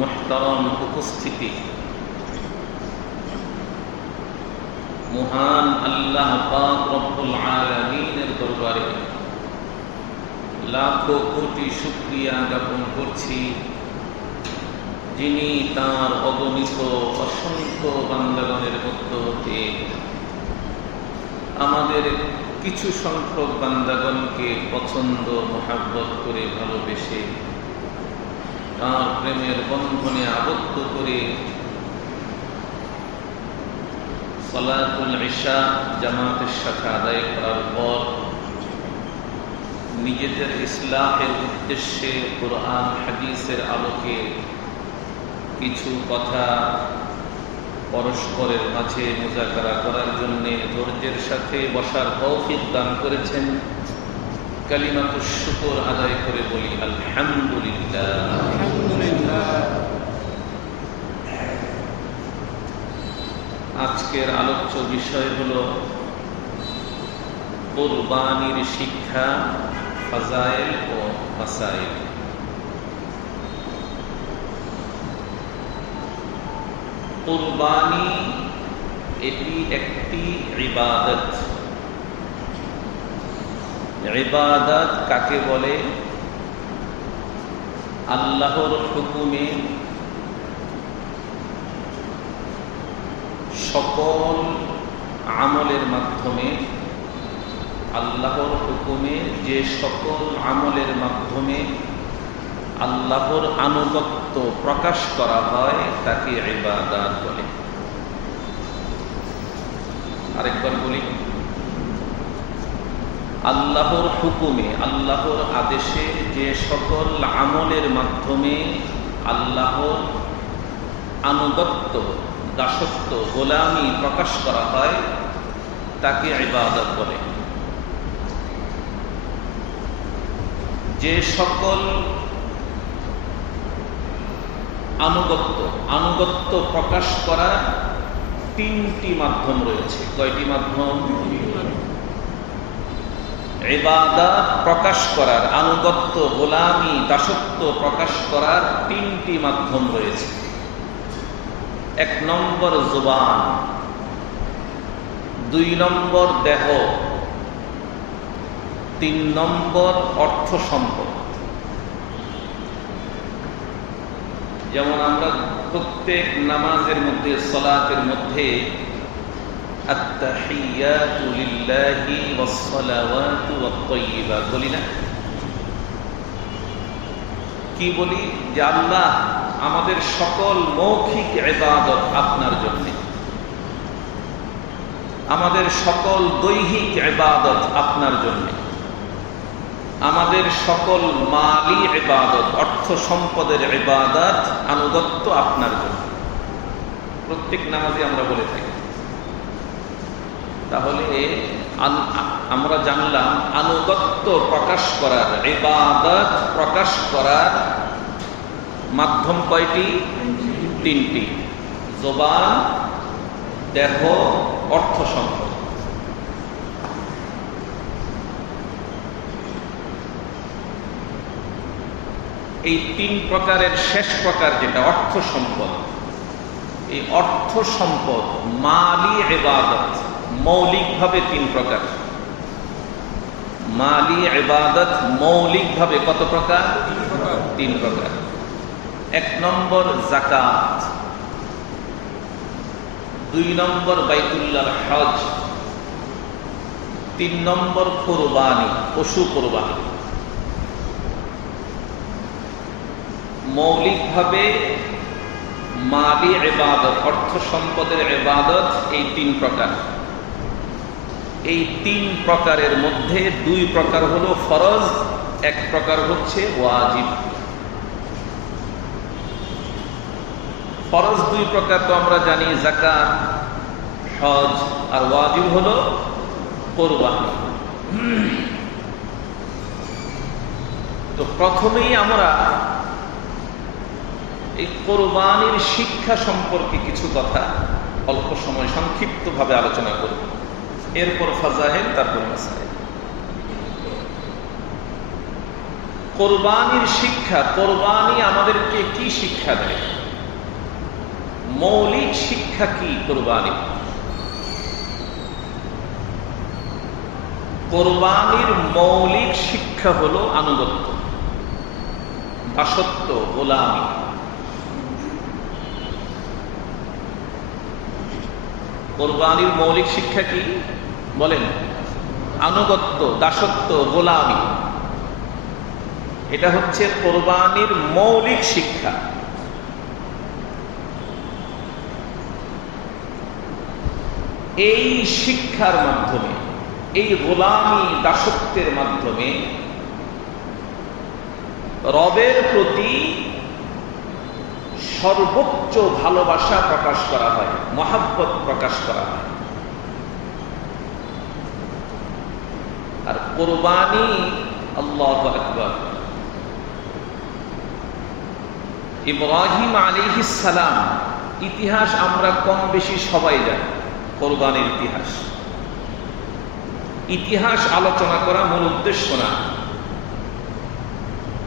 মুহতারাম উপস্থিতি, মহান আল্লাহ পাক রব্বুল আলামিনের দরবারে লাখো কোটি শুকরিয়া জ্ঞাপন করছি, যিনি তার অগণিত অসংখ্য বান্দাগণের মধ্য হতে আমাদের কিছু সংখ্যক বান্দাগণকে পছন্দ মহাব্বত করে ভালোবেসে তার প্রেমের বন্ধনে আবদ্ধ করে সালাতুল ইশা জামাতের সাথে আদায় করার পর নিজেদের ইসলাহের উদ্দেশ্যে কোরআন হাদিসের আলোকে কিছু কথা পরস্পরের মাঝে মুযাকারা করার জন্য ধৈর্যের সাথে বসার তৌফিক দান করেছেন। কালিমাতুশ শুকর আদায় করে বলি আলহামদুলিল্লাহ। আজকের আলোচ্য বিষয় হলো কুরবানির শিক্ষা, ফাজাইল ও মাসাইল। কুরবানি এটি একটি ইবাদত। ইবাদত কাকে বলে? আল্লাহর হুকুমে সকল আমলের মাধ্যমে, আল্লাহর হুকুমে যে সকল আমলের মাধ্যমে আল্লাহর আনুগত্য প্রকাশ করা হয় তাকে ইবাদত বলে। আরেকবার বলি, আল্লাহর হুকুমে, আল্লাহর আদেশে যে সকল আমলের মাধ্যমে আল্লাহর আনুগত্য, দাসত্ব, গোলামি প্রকাশ করা হয় তাকে ইবাদত বলে। যে সকল আনুগত্য প্রকাশ করার তিনটি মাধ্যম রয়েছে। কয়টি মাধ্যম? ইবাদত প্রকাশ করার, আনুগত্য, গোলামি, দাসত্ব প্রকাশ করার তিনটি মাধ্যম রয়েছে। 1 নম্বর জবান, 2 নম্বর দেহ, 3 নম্বর অর্থ সম্পদ। যেমন আমরা প্রত্যেক নামাজের মধ্যে, সালাতের মধ্যে আত-তাহিয়াতু লিল্লাহি ওয়াস-সালাওয়াতু ওয়াত-তাইয়্যিবাত বলি না? কি বলি? যে আল্লাহ, আমাদের সকল মৌখিক ইবাদত আপনার জন্য, আমাদের সকল দৈহিক ইবাদত আপনার জন্য, আমাদের সকল মালি ইবাদত, অর্থ সম্পদের ইবাদত, আনুগত্য আপনার জন্য। প্রত্যেক নামাজে আমরা বলে থাকি। তাহলে আমরা জানলাম আনুগত্য প্রকাশ করার, ইবাদত প্রকাশ করার মাধ্যম কয়টি? 3টি। জবান, দেহ, অর্থ সম্পদ। এই 3 প্রকারের শেষ প্রকার যেটা অর্থ সম্পদ, এই অর্থ সম্পদ মালি ইবাদত মৌলিকভাবে 3 প্রকার। মালি ইবাদত মৌলিকভাবে কত প্রকার? 3 প্রকার। 1 নম্বর যাকাত, 2 নম্বর বাইতুল্লাহর হজ, 3 নম্বর কুরবানি, পশু কুরবানি। মৌলিকভাবে মালি ইবাদত, অর্থ সম্পদের ইবাদত এই 3 প্রকার। এই 3 প্রকারের মধ্যে 2 প্রকার হলো ফরজ, 1 প্রকার হচ্ছে ওয়াজিব। ফরজ 2 প্রকার তো আমরা জানি, যাকাত, হজ, আর ওয়াজিব হলো কুরবানি। তো প্রথমেই আমরা এই কুরবানির শিক্ষা সম্পর্কে কিছু কথা অল্প সময় সংক্ষিপ্তভাবে আলোচনা করব। এরপর ফাজাইল, তারপর মাসাইল। কোরবানির শিক্ষা, কোরবানি আমাদেরকে কি শিক্ষা দেয়? মৌলিক শিক্ষা কি কোরবানি? কোরবানির মৌলিক শিক্ষা হলো আনুগত্য, দাসত্ব, গোলামি। কোরবানির মৌলিক শিক্ষা কি বলেন? আনুগত্য, দাসত্ব, গোলামি। এটা হচ্ছে কোরবানির মৌলিক শিক্ষা। এই শিক্ষার মাধ্যমে, এই গোলামি দাসত্বের মাধ্যমে রবের প্রতি সর্বোচ্চ ভালোবাসা প্রকাশ করা হয়, মহাব্বত প্রকাশ করা হয়। আর কোরবানি, আল্লাহু আকবার, ইব্রাহিম আলাইহিস সালাম ইতিহাস আমরা কম বেশি সবাই জানি। কোরবানির ইতিহাস, ইতিহাস আলোচনা করা মূল উদ্দেশ্য না।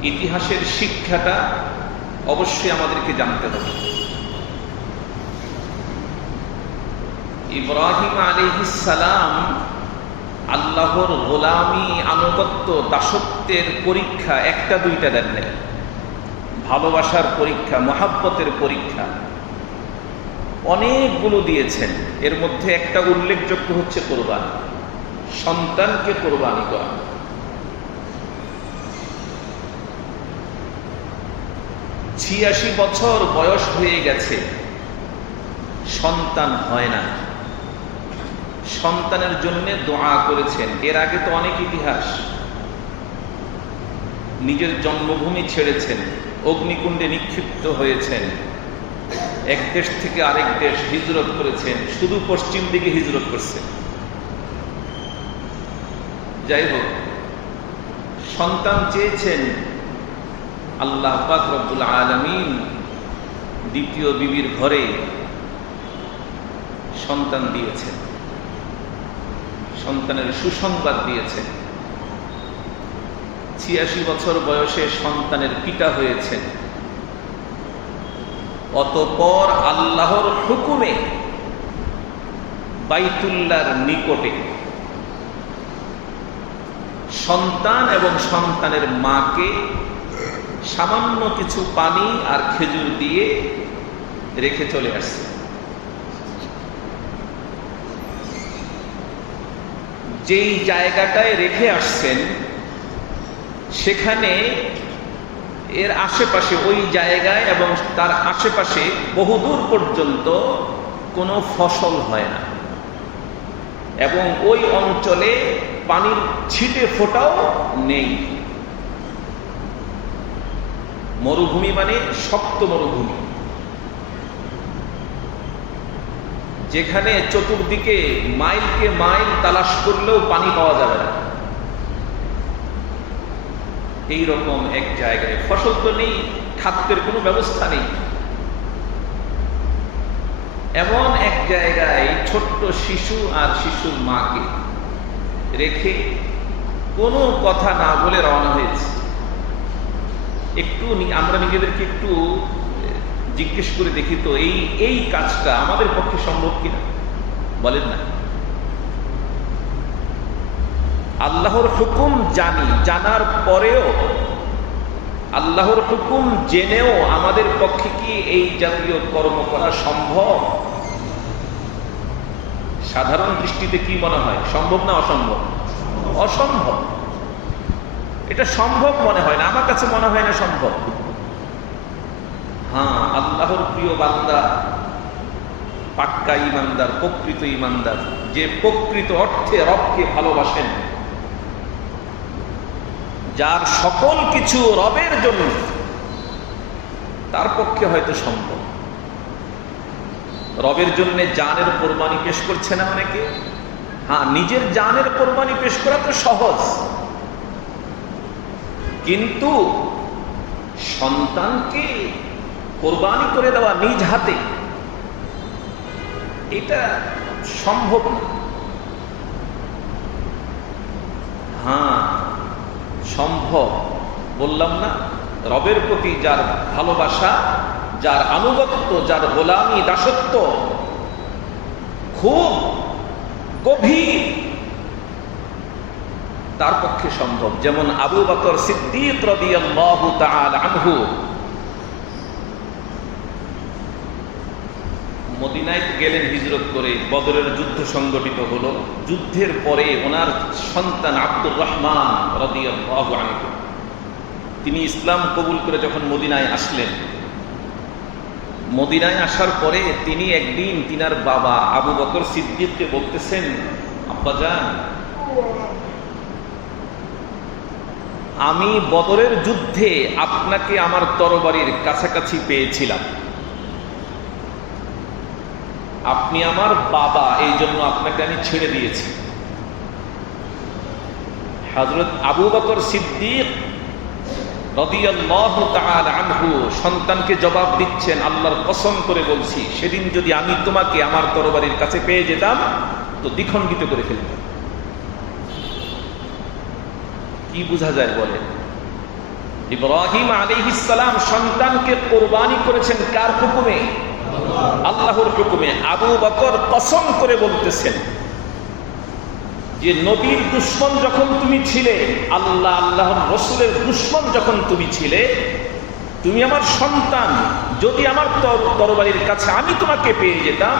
ইতিহাসের শিক্ষাটা অবশ্যই আমাদেরকে জানতে হবে। ইব্রাহিম আলাইহিস সালাম আল্লাহর গোলামি, আনুগত্য, দাসত্বের পরীক্ষা একটা দুইটা দেন নাই, ভালোবাসার পরীক্ষা, মহাব্বতের পরীক্ষা অনেকগুলো দিয়েছেন। এর মধ্যে একটা উল্লেখযোগ্য হচ্ছে কোরবানি, সন্তানকে কোরবানি করা। ছিয়াশি বছর বয়স হয়ে গেছে, সন্তান হয় না। সন্তানের জন্য দোয়া করেছেন। এর আগে তো অনেক ইতিহাস। নিজের জন্মভূমি ছেড়েছেন, অগ্নিকুণ্ডে নিক্ষিপ্ত হয়েছেন, এক দেশ থেকে আরেক দেশ হিজরত করেছেন, শুধু পশ্চিম দিকে হিজরত করছেন। যাই হোক, সন্তান চেয়েছেন, আল্লাহ পাক রব্বুল আলামিন দ্বিতীয় বিবির ঘরে সন্তান দিয়েছেন, সন্তানের সুসংবাদ দিয়েছেন। ৮৬ বছর বয়সে সন্তানের পিতা হয়েছেন। অতঃপর আল্লাহর হুকুমে বাইতুল্লাহর নিকটে সন্তান এবং সন্তানের মাকে সামান্য কিছু পানি আর খেজুর দিয়ে রেখে চলে আসছে। যেই জায়গাটায় রেখে আসছেন সেখানে এর আশেপাশে, ওই জায়গায় এবং তার আশেপাশে বহুদূর পর্যন্ত কোনো ফসল হয় না, এবং ওই অঞ্চলে পানির ছিটে ফোঁটাও নেই। মরুভূমি মানে শক্ত মরুভূমি, যেখানে চতুর্দিকে মাইলকে মাইল তালাশ করলেও পানি পাওয়া যাবে না। এইরকম এক জায়গায় ফসল তো নেই, খাদ্যের কোনো ব্যবস্থা নেই। এমন এক জায়গায় ছোট্ট শিশু আর শিশুর মাকে রেখে কোনো কথা না বলে রওনা হয়েছে। একটু আমরা নিজেদেরকে একটু জিজ্ঞেস করে দেখি তো, এই কাজটা আমাদের পক্ষে সম্ভব কিনা, বলেন না? আল্লাহর হুকুম জানি, জানার পরেও, আল্লাহর হুকুম জেনেও আমাদের পক্ষে কি এই জাতীয় কর্ম করা সম্ভব? সাধারণ দৃষ্টিতে কি মনে হয়, সম্ভব না অসম্ভব? অসম্ভব। এটা সম্ভব মনে হয় না, আমার কাছে মনে হয় না সম্ভব। হ্যাঁ, আল্লাহর প্রিয় বান্দা, পাক্কা ইমানদার, প্রকৃত ইমানদার, যে প্রকৃত অর্থে রবকে ভালোবাসেন, যার সকল কিছু রবের জন্য, তার পক্ষে হয়তো সম্ভব। রবের জন্য জানের কোরবানি পেশ করছে না অনেকে। হ্যাঁ, নিজের জানের কোরবানি পেশ করা তো সহজ, কিন্তু সন্তানকে কোরবানি করে দেওয়া নিজ হাতে, এটা সম্ভব না। হ্যাঁ সম্ভব, বললাম না, রবের প্রতি যার ভালোবাসা, যার আনুগত্য, যার গোলামি, দাসত্ব খুব গভীর, তার পক্ষে সম্ভব। যেমন আবু বকর সিদ্দিক রাদিয়াল্লাহু তাআলা আনহু মদিনায় গেলেন হিজরত করে, বদরের যুদ্ধ সংগঠিত হলো। যুদ্ধের পরে ওনার সন্তান আব্দুর রহমান রাদিয়াল্লাহু আনহু তিনি ইসলাম কবুল করে যখন মদিনায় আসলেন, মদিনায় আসার পরে তিনি একদিন তিনার বাবা আবু বকর সিদ্দিককে বলতেছেন, আব্বাজান, আমি বদরের যুদ্ধে আপনাকে আমার তরবারির কাছাকাছি পেয়েছিলাম, আপনি আমার বাবা, এই জন্য আপনাকে আমি ছেড়ে দিয়েছি। হযরত আবু বকর সিদ্দিক রাদিয়াল্লাহু তাআলা আনহু সন্তানকে জবাব দিচ্ছেন, আল্লাহর কসম করে বলছি, সেদিন যদি আমি তোমাকে আমার তরবারির কাছে পেয়ে যেতাম তো দ্বিখণ্ডিত করে ফেলতাম। কি বোঝা যায় বলে? ইব্রাহিম আলাইহিস সালাম সন্তানকে কোরবানি করেছেন কার হুকুমে? আল্লাহর হুকুমে। আবু বকর কসম করে বলতেছেন যে নবীর দুশমন যখন তুমি ছিলে, আল্লাহর রাসূলের দুশমন যখন তুমি ছিলে, তুমি আমার সন্তান, যদি আমার তরবারির কাছে আমি তোমাকে পেয়ে যেতাম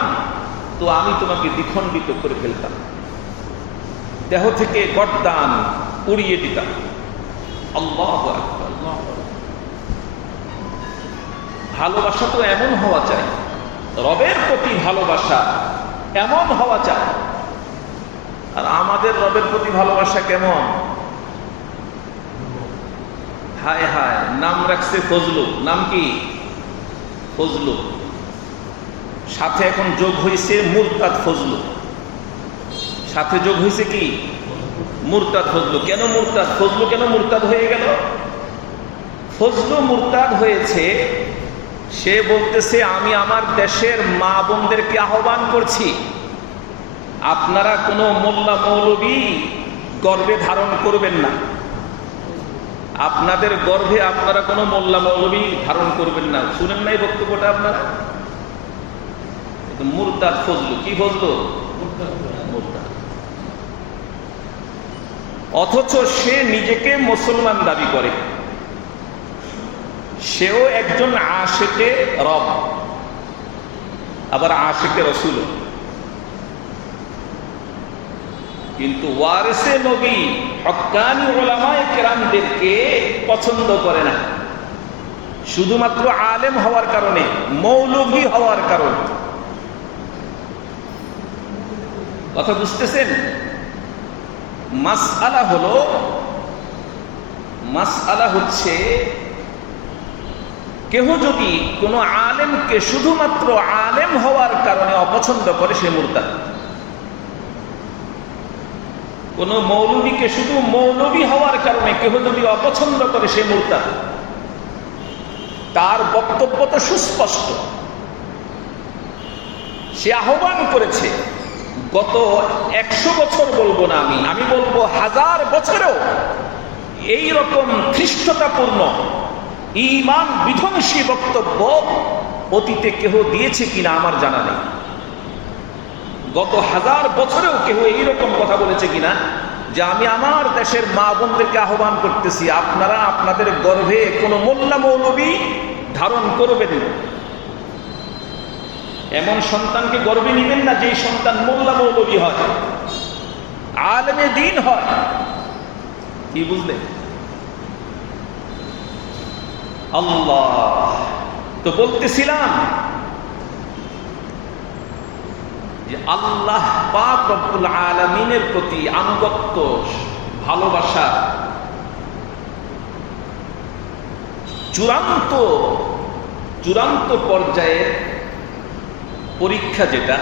তো আমি তোমাকে দ্বিখণ্ডিত করে ফেলতাম, দেহ থেকে গর্দান উড়িয়ে দিতাম। আল্লাহু আকবার। ভালোবাসা তো এমন হওয়া চাই, রবের প্রতি ভালোবাসা এমন হওয়া চাই। আর আমাদের রবের প্রতি ভালোবাসা কেমন? হায় হায়, নাম রাখছে ফজলু। নাম কি? ফজলু। সাথে এখন যোগ হয়েছে মুরতাদ ফজলু। সাথে যোগ হয়েছে কি? মুরতাদ ফজলু। কেন মুরতাদ? ফজলু কেন মুরতাদ হয়ে গেল? ফজলু মুরতাদ হয়েছে, সে বলতেছে, আমি আমার দেশের মা বোনদেরকে আহ্বান করছি, আপনারা কোনো মোল্লা মৌলবী গর্ভে ধারণ করবেন না, আপনাদের গর্ভে আপনারা কোনো মোল্লা মৌলবী ধারণ করবেন না। শুনেন নাই বক্তব্যটা আপনারা? মুরতাদ ফজলু। কি ফজলু? মুরতাদ। অথচ সে নিজেকে মুসলমান দাবি করে, সেও একজন আশিকে রব, আবার আশিকে রাসূল, কিন্তু ওয়ারিসে নবী হক্কানি উলামায়ে কেরামদেরকে পছন্দ করে না, শুধুমাত্র আলেম হওয়ার কারণে, মৌলভী হওয়ার কারণে। কথা বুঝতেছেন? মাসআলা হচ্ছে, কেহ যদি কোনো আলেমকে শুধুমাত্র আলেম হওয়ার কারণে অপছন্দ করে, সে মুরতাদ। কোন মৌলবীকে শুধু মৌলবী হওয়ার কারণে কেহ যদি অপছন্দ করে, সে মুরতাদ। তার বক্তব্য তো সুস্পষ্ট। সে আহ্বান করেছে, গত 100 বছর বলবো না, আমি বলবো 1000 বছরেও এই রকম খ্রিস্টতাপূর্ণ, ঈমান বিধ্বংসী বক্তব্য অতীতে কেহ দিয়েছে কিনা আমার জানা নেই। গত 1000 বছরেও কেহ এইরকম কথা বলেছে কিনা যে আমি আমার দেশের মা বোনদেরকে আহ্বান করতেছি, আপনারা আপনাদের গর্ভে কোনো মোল্লা মৌলবী ধারণ করবেন না, এমন সন্তানকে গর্ভে নিবেন না যেই সন্তান মোল্লা মৌলবী হয়, আলেমে দ্বীন হয়। কি বুঝলেন? আল্লাহ তো বলতেছিলাম যে আল্লাহ পাক রব্বুল আলামিনের প্রতি আনুগত্য, ভালোবাসা চূড়ান্ত পর্যায়ের পরীক্ষা যেটা,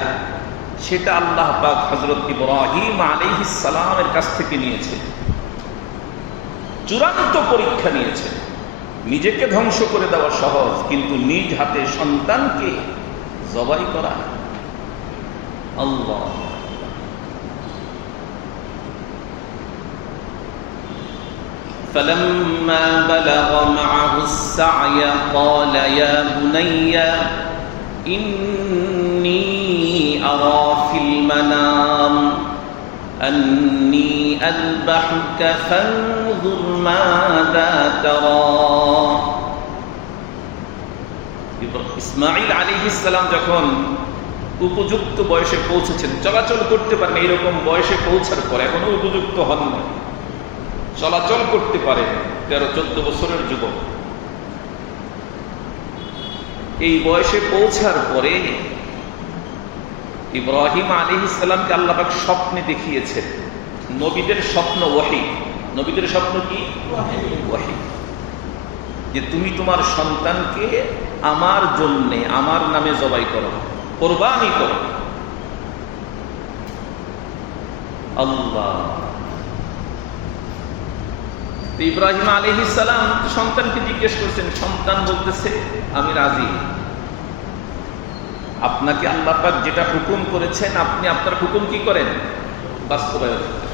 সেটা আল্লাহ পাক হযরত ইব্রাহিম আলাইহিস সালামের কাছ থেকে নিয়েছে। চূড়ান্ত পরীক্ষা নিয়েছে। নিজেকে ধ্বংস করে দেওয়া সহজ, কিন্তু নিজ হাতে সন্তানকে জবাই করা, আল্লাহ। فلما بلغ معه السعي قال يا بني إني أرى في المنام أني أذبحك فانظر ماذا ترى ইসমাঈল আলাইহিস সালাম যখন উপযুক্ত বয়সে পৌঁছেছেন, চলাচল করতে পারেন, এরকম বয়সে পৌঁছার পর এখনো উপযুক্ত হন না, চলাচল করতে পারে 13-14 বছরের যুবক, এই বয়সে পৌঁছার পরে ইব্রাহিম আলাইহিস সালামকে আল্লাহ পাক স্বপ্নে দেখিয়েছেন। নবীদের স্বপ্ন ওহী, নবীদের স্বপ্ন কি? ওহী। যে তুমি তোমার সন্তানকে আমার জন্য, আমার নামে জবাই করো, কুরবানি করো। আল্লাহ, ইব্রাহিম আলাইহিস সালাম সন্তানকে জিজ্ঞেস করছেন, সন্তান বলতেছে আমি রাজি, আপনাকে আল্লাহ পাক যেটা হুকুম করেছেন আপনি আপনার হুকুম কি করেন? বাস্তবায়ন করেন।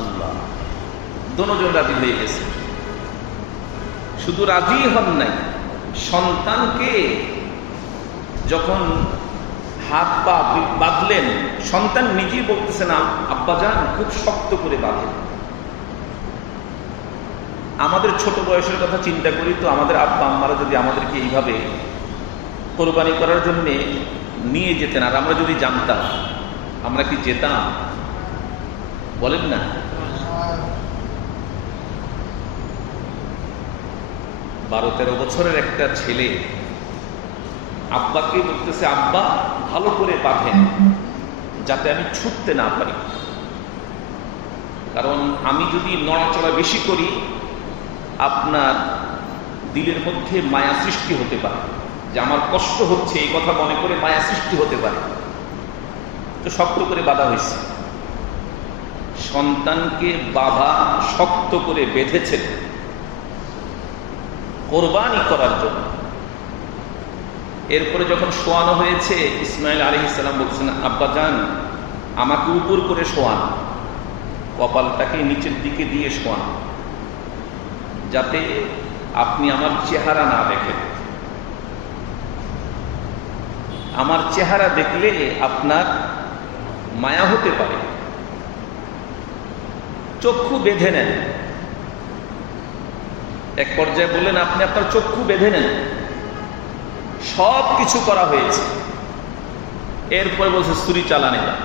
আল্লাহ, দুজন রাজি হয়ে গেছে। শুধু রাজি হন নাই, সন্তানকে যখন হাত পা বাঁধলেন, সন্তান নিজেই বলতেছে না আব্বাজান খুব শক্ত করে বাঁধেন। আমাদের ছোট বয়সের কথা চিন্তা করি তো, আমাদের আব্বা আম্মারা যদি আমাদেরকে এইভাবে কোরবানি করার জন্য নিয়ে যেতেন আর আমরা যদি জানতাম, আমরা কি যেতাম? বলেন না? 12-13 বছরের একটা ছেলে আব্বাকে বলতেছে আব্বা ভালো করে বাঁধেন যাতে আমি ছুটতে না পারি, কারণ আমি যদি নড়াচড়া বেশি করি আপনার দিলের মধ্যে মায়া সৃষ্টি হতে পারে, যে আমার কষ্ট হচ্ছে এই কথা মনে করে মায়া সৃষ্টি হতে পারে। তো শক্ত করে বাঁধা হয়েছে, সন্তানকে বাবা শক্ত করে বেঁধেছেন কোরবানি করার জন্য। এরপরে যখন শোয়ানো হয়েছে, ইসমাঈল আলাইহিস সালাম বলছেন আব্বাজান আমাকে উপর করে শোয়ান, কপালটাকে নিচের দিকে দিয়ে শোয়ান, যাতে আপনি আমার চেহারা না দেখেন। আমার চেহারা দেখলে আপনার মায়া হতে পারে। চক্ষু বেঁধে নেন। এক পর্যায়ে বললেন আপনি আপনার চক্ষু বেঁধে নেন। সব কিছু করা হয়েছে, এরপরে বলছে ছুরি চালানে যান।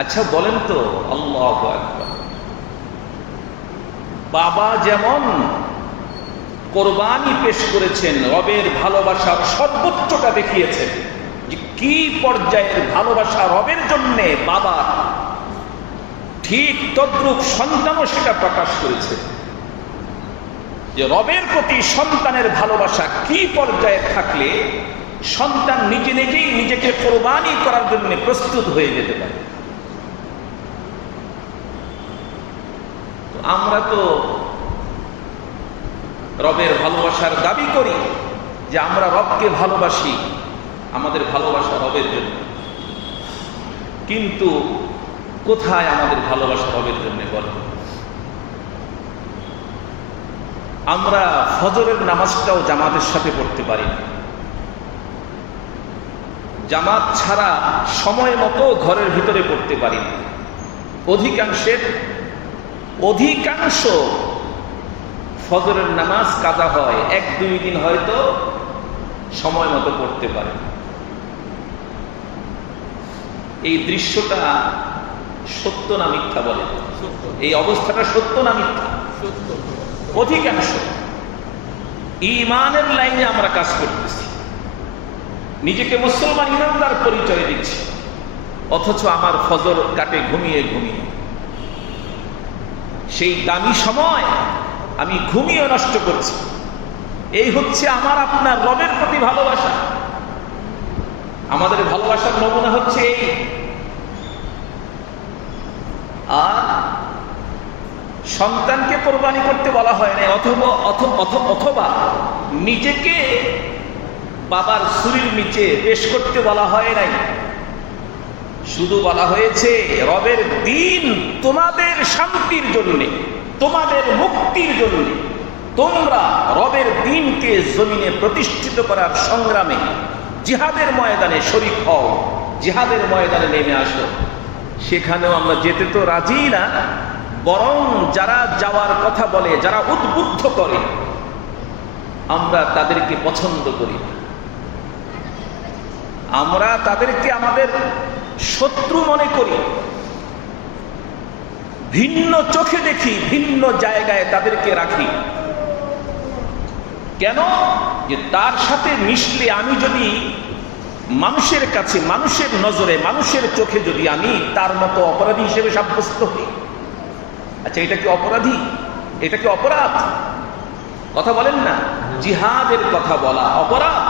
আচ্ছা বলেন তো, আল্লাহু আকবার, বাবা যেমন কোরবানি পেশ করেছেন, রবের ভালোবাসার সর্বোচ্চটা দেখিয়েছেন, যে কি পর্যায়ের ভালোবাসা রবের জন্য বাবা, ঠিক তদ্রূপ সন্তানও সেটা প্রকাশ করেছে, যে রবের প্রতি সন্তানের ভালোবাসা কি পর্যায়ে থাকলে সন্তান নিজে নিজেই নিজেকে কোরবানি করার জন্য প্রস্তুত হয়ে যেতে পারে। আমরা তো রবের ভালোবাসার দাবি করি যে আমরা রবকে ভালোবাসি, আমাদের ভালোবাসা রবের জন্য, কিন্তু কোথায় আমাদের ভালোবাসা রবের জন্য? বলেন। আমরা ফজরের নামাজটাও জামাতের সাথে পড়তে পারি না, জামাত ছাড়া সময় মতো ঘরের ভিতরে পড়তে পারি না। অধিকাংশ ফজরের নামাজ কাজা হয়, 1-2 দিন হয়তো সময় মতো পড়তে পারে। এই দৃশ্যটা সত্য না মিথ্যা? বলে এই অবস্থাটা সত্য না মিথ্যা? অধিকাংশ ঈমানের লাইনে আমরা কাজ করতেছি, নিজেকে মুসলমান ইমানদার পরিচয় দিচ্ছি, অথচ আমার ফজর কাটে ঘুমিয়ে ঘুমিয়ে। সেই দামি সময় আমি ঘুমিয়ে নষ্ট করছি। এই হচ্ছে আমার আপনার রবের প্রতি ভালোবাসা। আমাদের ভালোবাসার নমুনা হচ্ছে এই। আর সন্তানকে কোরবানি করতে বলা হয় না, অথবা নিজেকে বাবার ছুরির নিচে পেশ করতে বলা হয় নাই। শুধু বলা হয়েছে রবের দ্বীন তোমাদের শান্তির জন্যে, তোমাদের মুক্তির জন্যে তোমরা রবের দ্বীনকে জমিনে প্রতিষ্ঠিত করার সংগ্রামে জিহাদের ময়দানে শরীক হও, জিহাদের ময়দানে নেমে আসো। সেখানেও আমরা যেতে তো রাজি না, বরং যারা যাওয়ার কথা বলে, যারা উদ্বুদ্ধ করে, আমরা তাদেরকে পছন্দ করি। আমরা তাদেরকে আমাদের শত্রু মনে করি, ভিন্ন চোখে দেখি, ভিন্ন জায়গায় তাদেরকে রাখি। কেন? যে তার সাথে মিশলে আমি যদি মানুষের কাছে, মানুষের নজরে, মানুষের চোখে যদি আমি তার মতো অপরাধী হিসেবে সাব্যস্ত হই। আচ্ছা, এটা কি অপরাধী? এটা কি অপরাধ? কথা বলেন না। জিহাদের কথা বলা অপরাধ।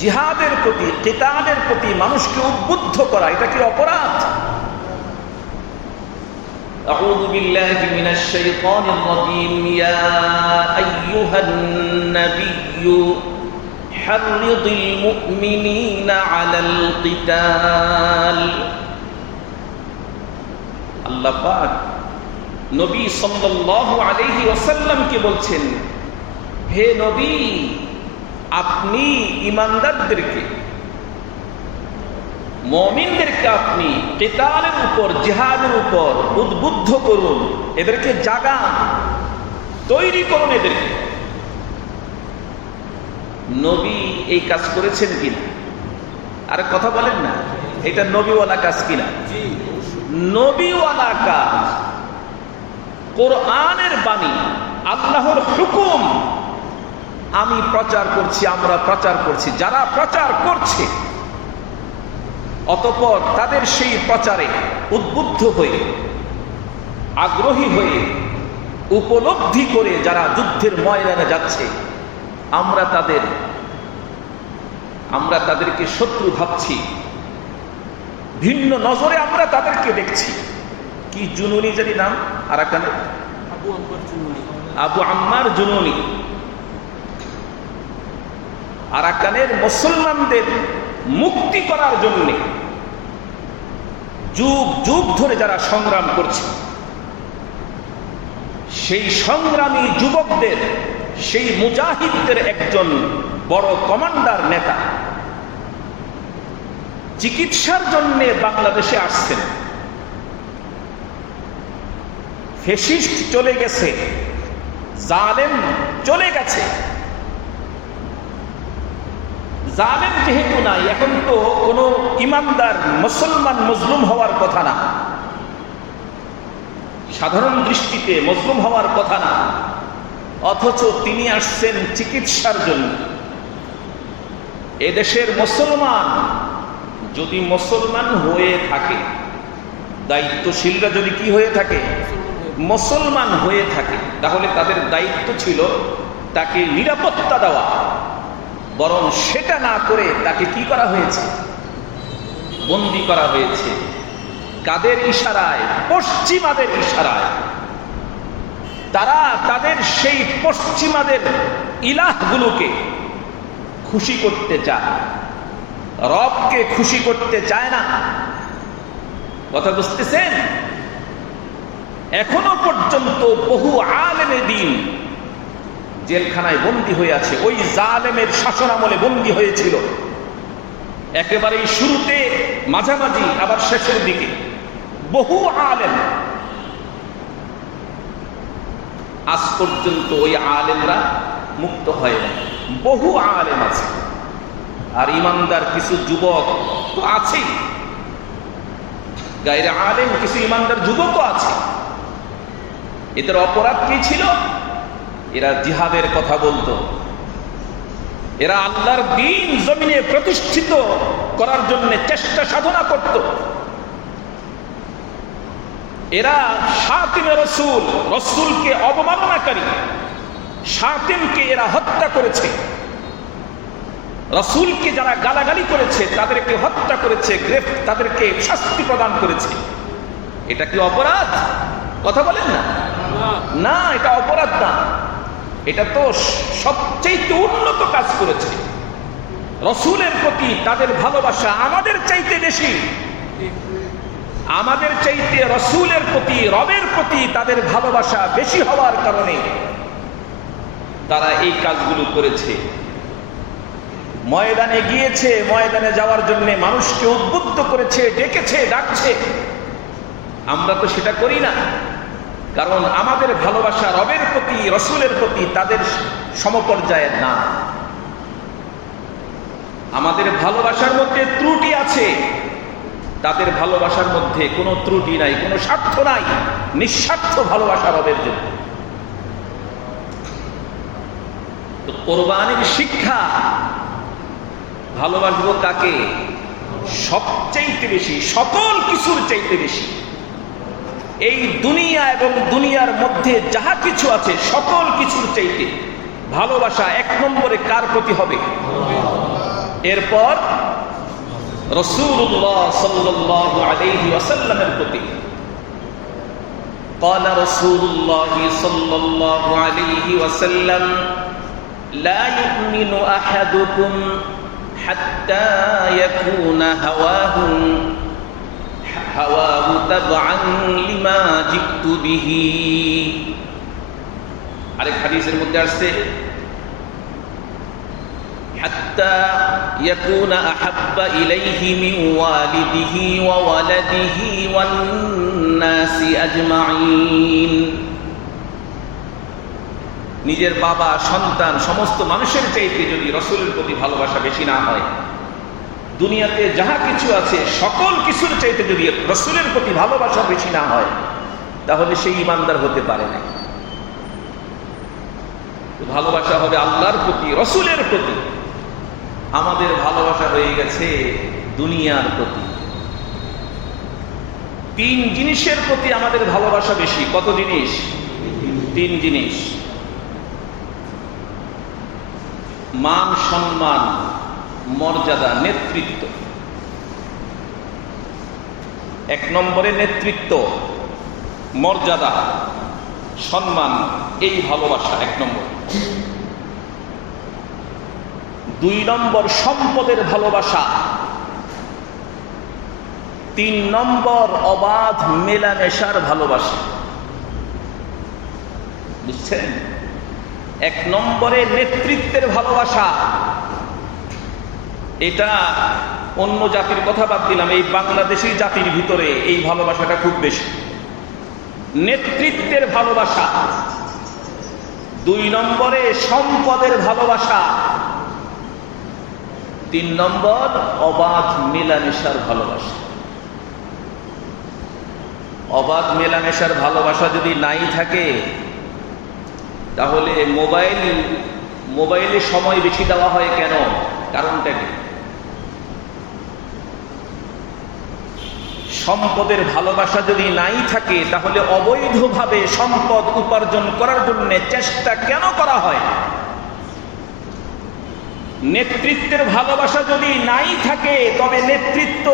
জিহাদের প্রতি, কিতালের প্রতি মানুষকে উদ্বুদ্ধ করা, এটা কি অপরাধ? أعوذ بالله من الشيطان الرجيم يا أيها النبي حرض المؤمنين على القتال আল্লাহ পাক নবী সাল্লাল্লাহু আলাইহি ওয়াসাল্লাম কে বলছেন, হে নবী, আপনি ঈমানদারদেরকে, মুমিনদেরকে আপনি কিতালের উপর, জিহাদের উপর উদ্বুদ্ধ করুন, এদেরকে জাগান, তৈরি করুন এদেরকে। নবী এই কাজ করেছেন কিনা? আর কথা বলেন না, এটা নবীওয়ালা কাজ কিনা? নবীওয়ালা কাজ। কোরআনের বাণী, আল্লাহর হুকুম আমি প্রচার করছি, আমরা প্রচার করছি। যারা প্রচার করছে অতঃপর তাদের সেই প্রচারে উদ্বুদ্ধ হয়ে, আগ্রহী হয়ে, উপলব্ধি করে যারা যুদ্ধের ময়দানে যাচ্ছে, আমরা তাদেরকে শত্রু ভাবছি, ভিন্ন নজরে আমরা তাদেরকে দেখছি। কি জুনুনি জানি নাম আরাকানের? আবু আম্মার জুনুনি। আরাকানের মুসলমানদের মুক্তি করার জন্য যুগ যুগ ধরে যারা সংগ্রাম করছে, সেই সংগ্রামী যুবকদের, সেই মুজাহিদদের একজন বড় কমান্ডার, নেতা চিকিৎসার জন্য বাংলাদেশে আসছেন। ফ্যাসিস্ট চলে গেছে, জালেম চলে গেছে। জালেম যেহেতু নাই, এখন তো কোনো ইমানদার মুসলমান মজলুম হওয়ার কথা না, সাধারণ দৃষ্টিতে মজলুম হওয়ার কথা না, অথচ তিনি আসছেন চিকিৎসার জন্য। এদেশের মুসলমান যদি মুসলমান হয়ে থাকে, দায়িত্বশীলরা যদি কি হয়ে থাকে? মুসলমান হয়ে থাকে, তাহলে তাদের দায়িত্ব ছিল তাকে নিরাপত্তা দেওয়া। বরং সেটা না করে তাকে কি করা হয়েছে? বন্দী করা হয়েছে। কাদের ইশারায়? পশ্চিমাদের ইশারায়। তারা তাদের সেই পশ্চিমাদের ইলাহগুলোকে খুশি করতে চায়, রবকে খুশি করতে চায় না। কথা বুঝতেছেন? এখনো পর্যন্ত বহু আলেমে দ্বীন জেলখানায় বন্দী হয়ে আছে। ওই জালেমের শাসন আমলে বন্দী হয়েছিল, একেবারে শুরুতে, মাঝামাঝি, আবার শেষের দিকে। বহু আলেম, আজ পর্যন্ত ওই আলেমরা মুক্ত হয় না। বহু আলেম আছে, আর ইমানদার কিছু যুবক তো আছেই, গায়রে আলেম কিছু ইমানদার যুবকও আছে। এদের অপরাধ কি ছিল? এরা জিহাদের কথা বলতো, এরা আল্লাহর দ্বীন জমিনে প্রতিষ্ঠিত করার জন্য চেষ্টা সাধনা করত। এরা শাতিমে রসুল, রসুলকে অবমাননাকারী শাতিমকে এরা হত্যা করেছে। রসুলকে যারা গালাগালি করেছে তাদেরকে হত্যা করেছে, তাদেরকে শাস্তি প্রদান করেছে। এটা কি অপরাধ? কথা বলেন না। না, এটা অপরাধ না। এটা তো সবচেয়ে উন্নত কাজ করেছে। রসুলের প্রতি তাদের ভালোবাসা আমাদের চাইতে বেশি। আমাদের চাইতে রাসূলের প্রতি, রবের প্রতি তাদের ভালোবাসা বেশি হওয়ার কারণে তারা এই কাজগুলো করেছে। ময়দানে গিয়েছে, ময়দানে যাওয়ার জন্য মানুষকে উদ্বুদ্ধ করেছে, ডেকেছে, ডাকছে। আমরা তো সেটা করি না, কারণ আমাদের ভালোবাসা রবের প্রতি, রাসূলের প্রতি তাদের সমপর্যায়ের না। আমাদের ভালোবাসার মধ্যে ত্রুটি আছে, তাদের ভালোবাসার মধ্যে কোনো ত্রুটি নাই, কোনো স্বার্থ নাই, নিঃস্বার্থ ভালোবাসা রবের জন্য। তো কোরবানির শিক্ষা, ভালোবাসবো কাকে? সবচাইতে বেশি, সকল কিছুর চাইতে বেশি। এই দুনিয়া এবং দুনিয়ার মধ্যে যাহা কিছু আছে সকল কিছুর চাইতে ভালোবাসা এক নম্বরে কার প্রতি হবে? এরপর রাসূলুল্লাহ সাল্লাল্লাহু আলাইহি ওয়াসাল্লামের প্রতি। قال رسول الله صلى الله عليه وسلم لا يؤمن أحدكم حتى يكون هواه تبعا لما جئت به। আরেক হাদিসের মধ্যে আসছে حتى يكون أحب إليه من والده وولده والناس أجمعين। নিজের বাবা, সন্তান, সমস্ত মানুষের চাইতে যদি রাসূলের প্রতি ভালোবাসা বেশি না হয়, দুনিয়াতে যাহা কিছু আছে সকল কিছুর চাইতে যদি রাসূলের প্রতি ভালোবাসা বেশি না হয়, তাহলে সেই ঈমানদার হতে পারে না। ভালোবাসা হবে আল্লাহর প্রতি, রাসূলের প্রতি। আমাদের ভালোবাসা হয়ে গেছে দুনিয়ার প্রতি। তিন জিনিসের প্রতি আমাদের ভালোবাসা বেশি। কত জিনিস? তিন জিনিস। মান, সম্মান, মর্যাদা, নেতৃত্ব। এক নম্বরে নেতৃত্ব, মর্যাদা, সম্মান, এই ভালোবাসা এক নম্বর। দুই নম্বর সম্পদের ভালোবাসা। তিন নম্বর অবাধ মেলামেশার ভালোবাসা। বুঝছেন? এক নম্বরে নেতৃত্বের ভালোবাসা। এটা অন্য জাতির কথা বাদ দিলাম, এই বাংলাদেশি জাতির ভিতরে এই ভালোবাসাটা খুব বেশি। নেতৃত্বের ভালোবাসা। দুই নম্বরে সম্পদের ভালোবাসা। তিন নম্বর অবাধ মেলামেশার ভালোবাসা। অবাধ মেলামেশার ভালোবাসা যদি নাই থাকে, তাহলে মোবাইলে সময় বেশি দেওয়া হয় কেন? কারণটা কি? সম্পদের ভালোবাসা যদি নাই থাকে, তাহলে অবৈধভাবে সম্পদ উপার্জন করার জন্য চেষ্টা কেন করা হয়? নেতৃত্বের ভালোবাসা যদি নাই থাকে, তবে নেতৃত্ব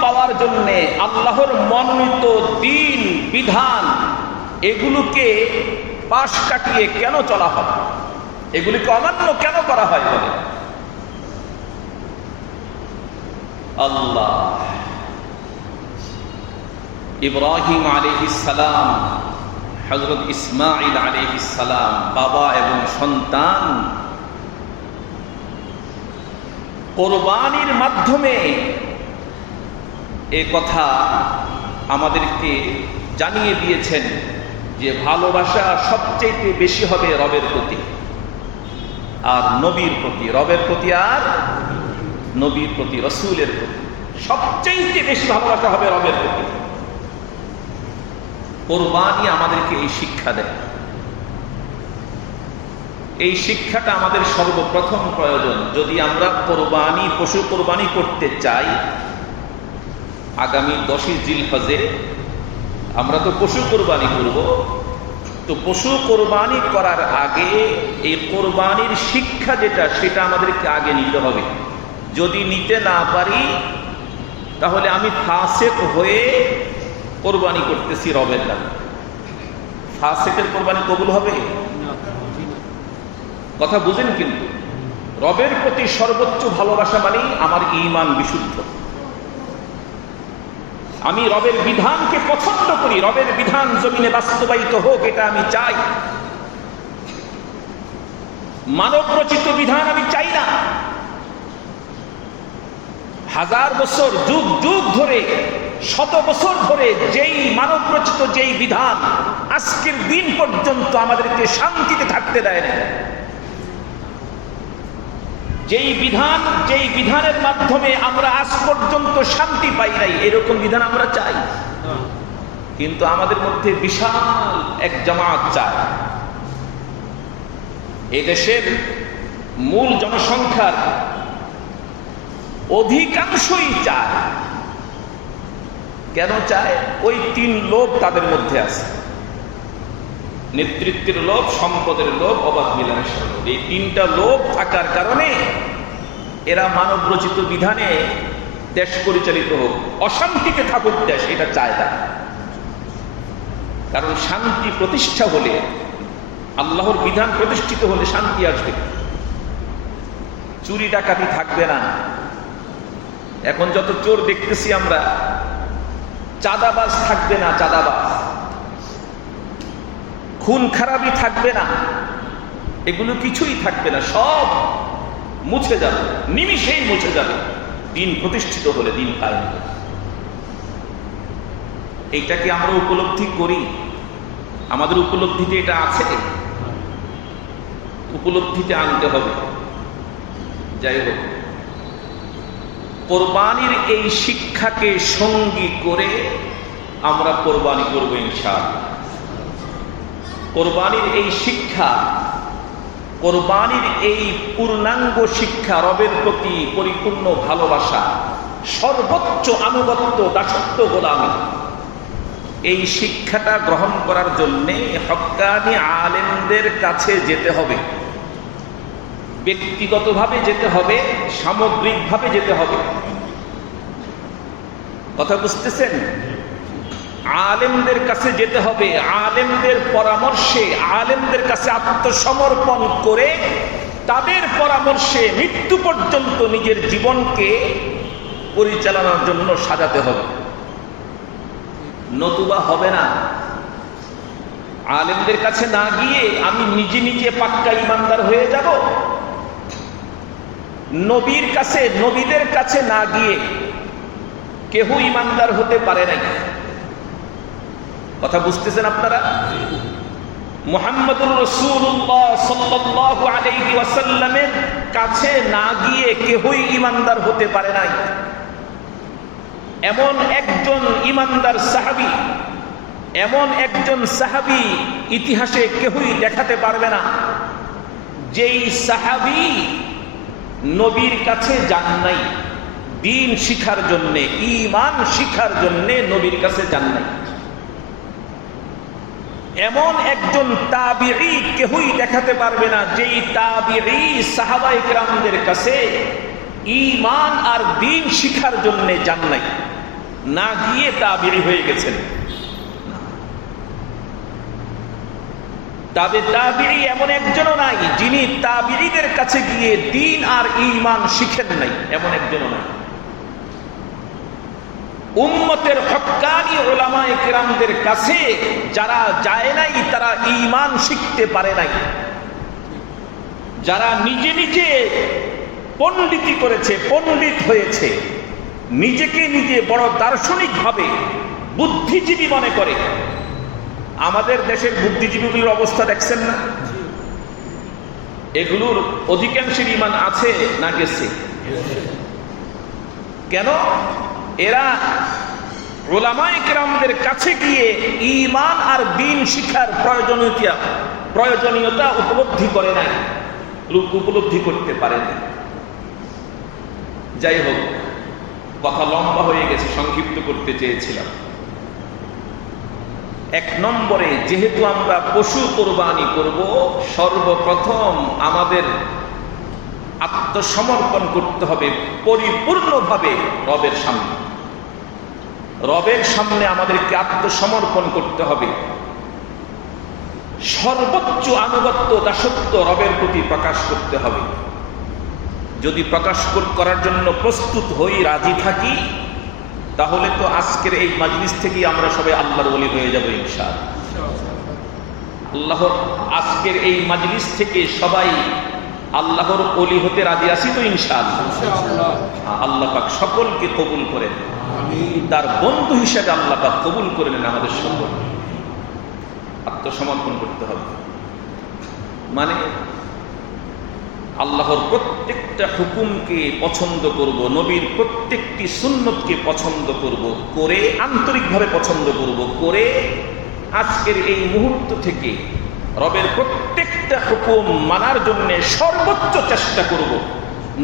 পাওয়ার জন্যে আল্লাহর মনোনীত দ্বীন, বিধান, এগুলোকে পাশ কাটিয়ে কেন চলা হয়? এগুলিকে অমান্য কেন করা হয়? বলে আল্লাহ ইব্রাহিম আলাইহিস সালাম, হযরত ইসমাঈল আলাইহিস সালাম, বাবা এবং সন্তান কোরবানির মাধ্যমে এ কথা আমাদেরকে জানিয়ে দিয়েছেন যে ভালোবাসা সবচেয়ে বেশি হবে রবের প্রতি আর নবীর প্রতি। রবের প্রতি আর নবীর প্রতি, রাসূলের প্রতি সবচেয়ে বেশি ভালোবাসা হবে রবের প্রতি। কোরবানি আমাদেরকে এই শিক্ষা দেয়। এই শিক্ষাটা আমাদের সর্বপ্রথম প্রয়োজন। যদি আমরা পশু কোরবানি করতে চাই, আগামী 10 জিলহজে আমরা তো পশু কোরবানি করব। তো পশু কোরবানি করার আগে এই কোরবানির শিক্ষা যেটা, সেটা আমাদেরকে আগে নিতে হবে। যদি নিতে না পারি, তাহলে আমি ফাসেক হয়ে কোরবানি করতেছি রবের নামে। ফাসেকের কোরবানি কবুল হবে? কথা বুঝেন? কিন্তু রবের প্রতি সর্বোচ্চ ভালোবাসা মানেই আমার ঈমান বিশুদ্ধ। আমি রবের বিধানকে পছন্দ করি, রবের বিধান জমিনে বাস্তবায়িত হোক এটা আমি চাই। মানব রচিত বিধান আমি চাই না। হাজার বছর, যুগ যুগ ধরে, শত বছর ধরে যেই মানব রচিত যেই বিধান আজকের দিন পর্যন্ত আমাদেরকে শান্তিতে থাকতে দেয় না, যেই বিধানের মাধ্যমে আমরা আজ পর্যন্ত শান্তি পাই নাই, এরকম বিধান আমরা চাই। কিন্তু আমাদের মধ্যে বিশাল এক জামাত চায়। এই দেশের মূল জনসংখ্যার অধিকাংশই চায়। কেন চায়? ওই তিন লোভ তাদের মধ্যে আছে: নেতৃত্বের লোভ, সম্পদের লোভ, অবাধ মিলামেশার লোভ। এই তিনটা লোভ থাকার কারণে এরা মানব রচিত বিধানে দেশ পরিচালিত হোক, অশান্তিতে থাকুক দেশ, এটা চায় না। কারণ শান্তি প্রতিষ্ঠা হলে, আল্লাহর বিধান প্রতিষ্ঠিত হলে শান্তি আসবে, চুরি ডাকাতি থাকবে না। এখন যত চোর দেখতেছি আমরা, চাঁদাবাজ থাকবে না, চাঁদাবাজ, খুন খারাপি থাকবে না, এগুলো কিছুই থাকবে না, সব মুছে যাবে, নিমিষেই মুছে যাবে দিন প্রতিষ্ঠিত হলে, দিন কায়েম হলে। এইটাকে আমরা উপলব্ধি করি? আমাদের উপলব্ধিতে এটা আছে? উপলব্ধিতে আনতে হবে। যাই হোক, কোরবানির এই শিক্ষাকে সঙ্গী করে আমরা কোরবানি করব ইনশাআল্লাহ। কোরবানির এই শিক্ষা, কোরবানির এই পূর্ণাঙ্গ শিক্ষা, রবের প্রতি পরিপূর্ণ ভালোবাসা, সর্বোচ্চ আনুগত্য, দাসত্ব, গোলামি, এই শিক্ষাটা গ্রহণ করার জন্যে হক্কানি আলেমদের কাছে যেতে হবে। ব্যক্তিগতভাবে যেতে হবে, সামগ্রিকভাবে যেতে হবে। কথা বুঝতেছেন? আলেমদের কাছে যেতে হবে, আলেমদের পরামর্শে, আলেমদের কাছে আত্মসমর্পণ করে তাদের পরামর্শে মৃত্যু পর্যন্ত নিজের জীবনকে পরিচালনার জন্য সাজাতে হবে, নতুবা হবে না। আলেমদের কাছে না গিয়ে আমি নিজে নিজে পাক্কা ইমানদার হয়ে যাব। নবীর কাছে, নবীদের কাছে না গিয়ে কেউ ইমানদার হতে পারে নাই। কথা বুঝতেছেন আপনারা? মুহাম্মদুর রাসূলুল্লাহ সাল্লাল্লাহু আলাইহি ওয়াসাল্লামের কাছে না গিয়ে কেউই ইমানদার হতে পারে নাই। এমন একজন ইমানদার সাহাবী, এমন একজন সাহাবী ইতিহাসে কেউই দেখাতে পারবে না যেই সাহাবী নবীর কাছে যান নাই দ্বীন শিখার জন্যে, ঈমান শিখার জন্যে নবীর কাছে যান নাই। এমন একজন তাবিঈ কেউই দেখাতে পারবে না যেই তাবিঈ সাহাবায়ে কেরামদের কাছে ঈমান আর দ্বীন শিখার জন্যে যান নাই, না গিয়ে তাবিঈ হয়ে গেছেন। তবে তাবিঈ এমন একজনও নাই যিনি তাবিঈদের কাছে গিয়ে দ্বীন আর ঈমান শিখেন নাই, এমন একজনও নাই। উম্মতের হক্কানি উলামায়ে কেরামদের কাছে যারা যায় নাই তারা ঈমান শিখতে পারে নাই। যারা নিজে নিজে পণ্ডিতি করেছে, পণ্ডিত হয়েছে, নিজেকে নিজে বড় দার্শনিক ভাবে বুদ্ধিজীবী মনে করে। আমাদের দেশের বুদ্ধিজীবীগুলোর অবস্থা দেখছেন না? এগুলোর অধিকাংশের ঈমান আছে না গেছে? কেন? এরা উলামায়ে কেরামদের কাছে গিয়ে ঈমান আর দ্বীন শিক্ষার প্রয়োজনীয়তা উপলব্ধি করে নাই, উপলব্ধি করতে পারে না। যাই হোক, কথা লম্বা হয়ে গেছে, সংক্ষিপ্ত করতে চেয়েছিলাম। এক নম্বরে, যেহেতু আমরা পশু কোরবানি করব, সর্বপ্রথম আমাদের আত্মসমর্পণ করতে হবে পরিপূর্ণভাবে রবের সামনে। রবের সামনে আমাদেরকে আত্মসমর্পণ করতে হবে, সর্বোচ্চ আনুগত্য, দাসত্ব রবের প্রতি প্রকাশ করতে হবে। যদি প্রকাশ করার জন্য প্রস্তুত হই, রাজি থাকি, তাহলে তো আজকের এই মাজলিস থেকেই আমরা সবাই আল্লাহর ওলি হয়ে যাব ইনশাআল্লাহ। আল্লাহর আজকের এই মাজলিস থেকে সবাই আল্লাহর ওলি হতে রাজি আছি তো ইনশাআল্লাহ। আল্লাহ পাক সকলকে কবুল করেন, তার বন্ধু হিসেবে আল্লাহ পাক কবুল করে নেন। আমাদের সকল আত্মসমর্পণ করতে হবে, মানে আল্লাহর প্রত্যেকটা হুকুমকে পছন্দ করব, নবীর প্রত্যেকটি সুন্নতকে পছন্দ করব, করে আন্তরিকভাবে পছন্দ করব, করে আজকের এই মুহূর্ত থেকে রবের প্রত্যেকটা হুকুম মানার জন্য সর্বোচ্চ চেষ্টা করব,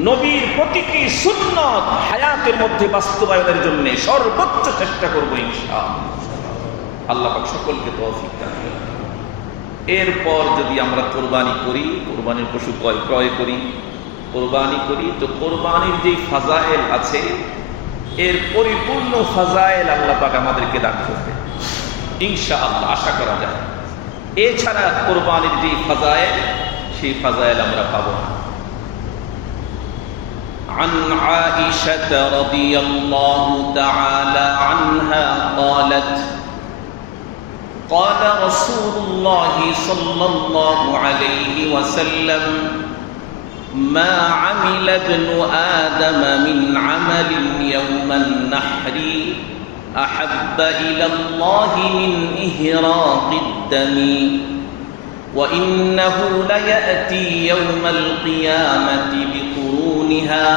নবীর প্রতিটি সুন্নত হায়াতের মধ্যে বাস্তবায়নের জন্য সর্বোচ্চ চেষ্টা করব ইনশাআল্লাহ। আল্লাহ পাক সকলকে তৌফিক দান করুন। এরপর যদি আমরা কোরবানি করি, কোরবানির পশু ক্রয় করি, কোরবানি করি, তো কোরবানির যে ফাজাইল আছে এর পরিপূর্ণ ফাজাইল আল্লাহ পাক আমাদেরকে দান করবে ইনশাআল্লাহ, আশা করা যায়। এছাড়া কোরবানির যে ফাজাইল, সেই ফাজাইল আমরা পাবো না। عن عائشة رضي الله تعالى عنها قالت قال رسول الله صلى الله عليه وسلم ما عمل ابن آدم من عمل يوم النحر أحب إلى الله من إهراق الدم وإنه ليأتي يوم القيامة بقرونها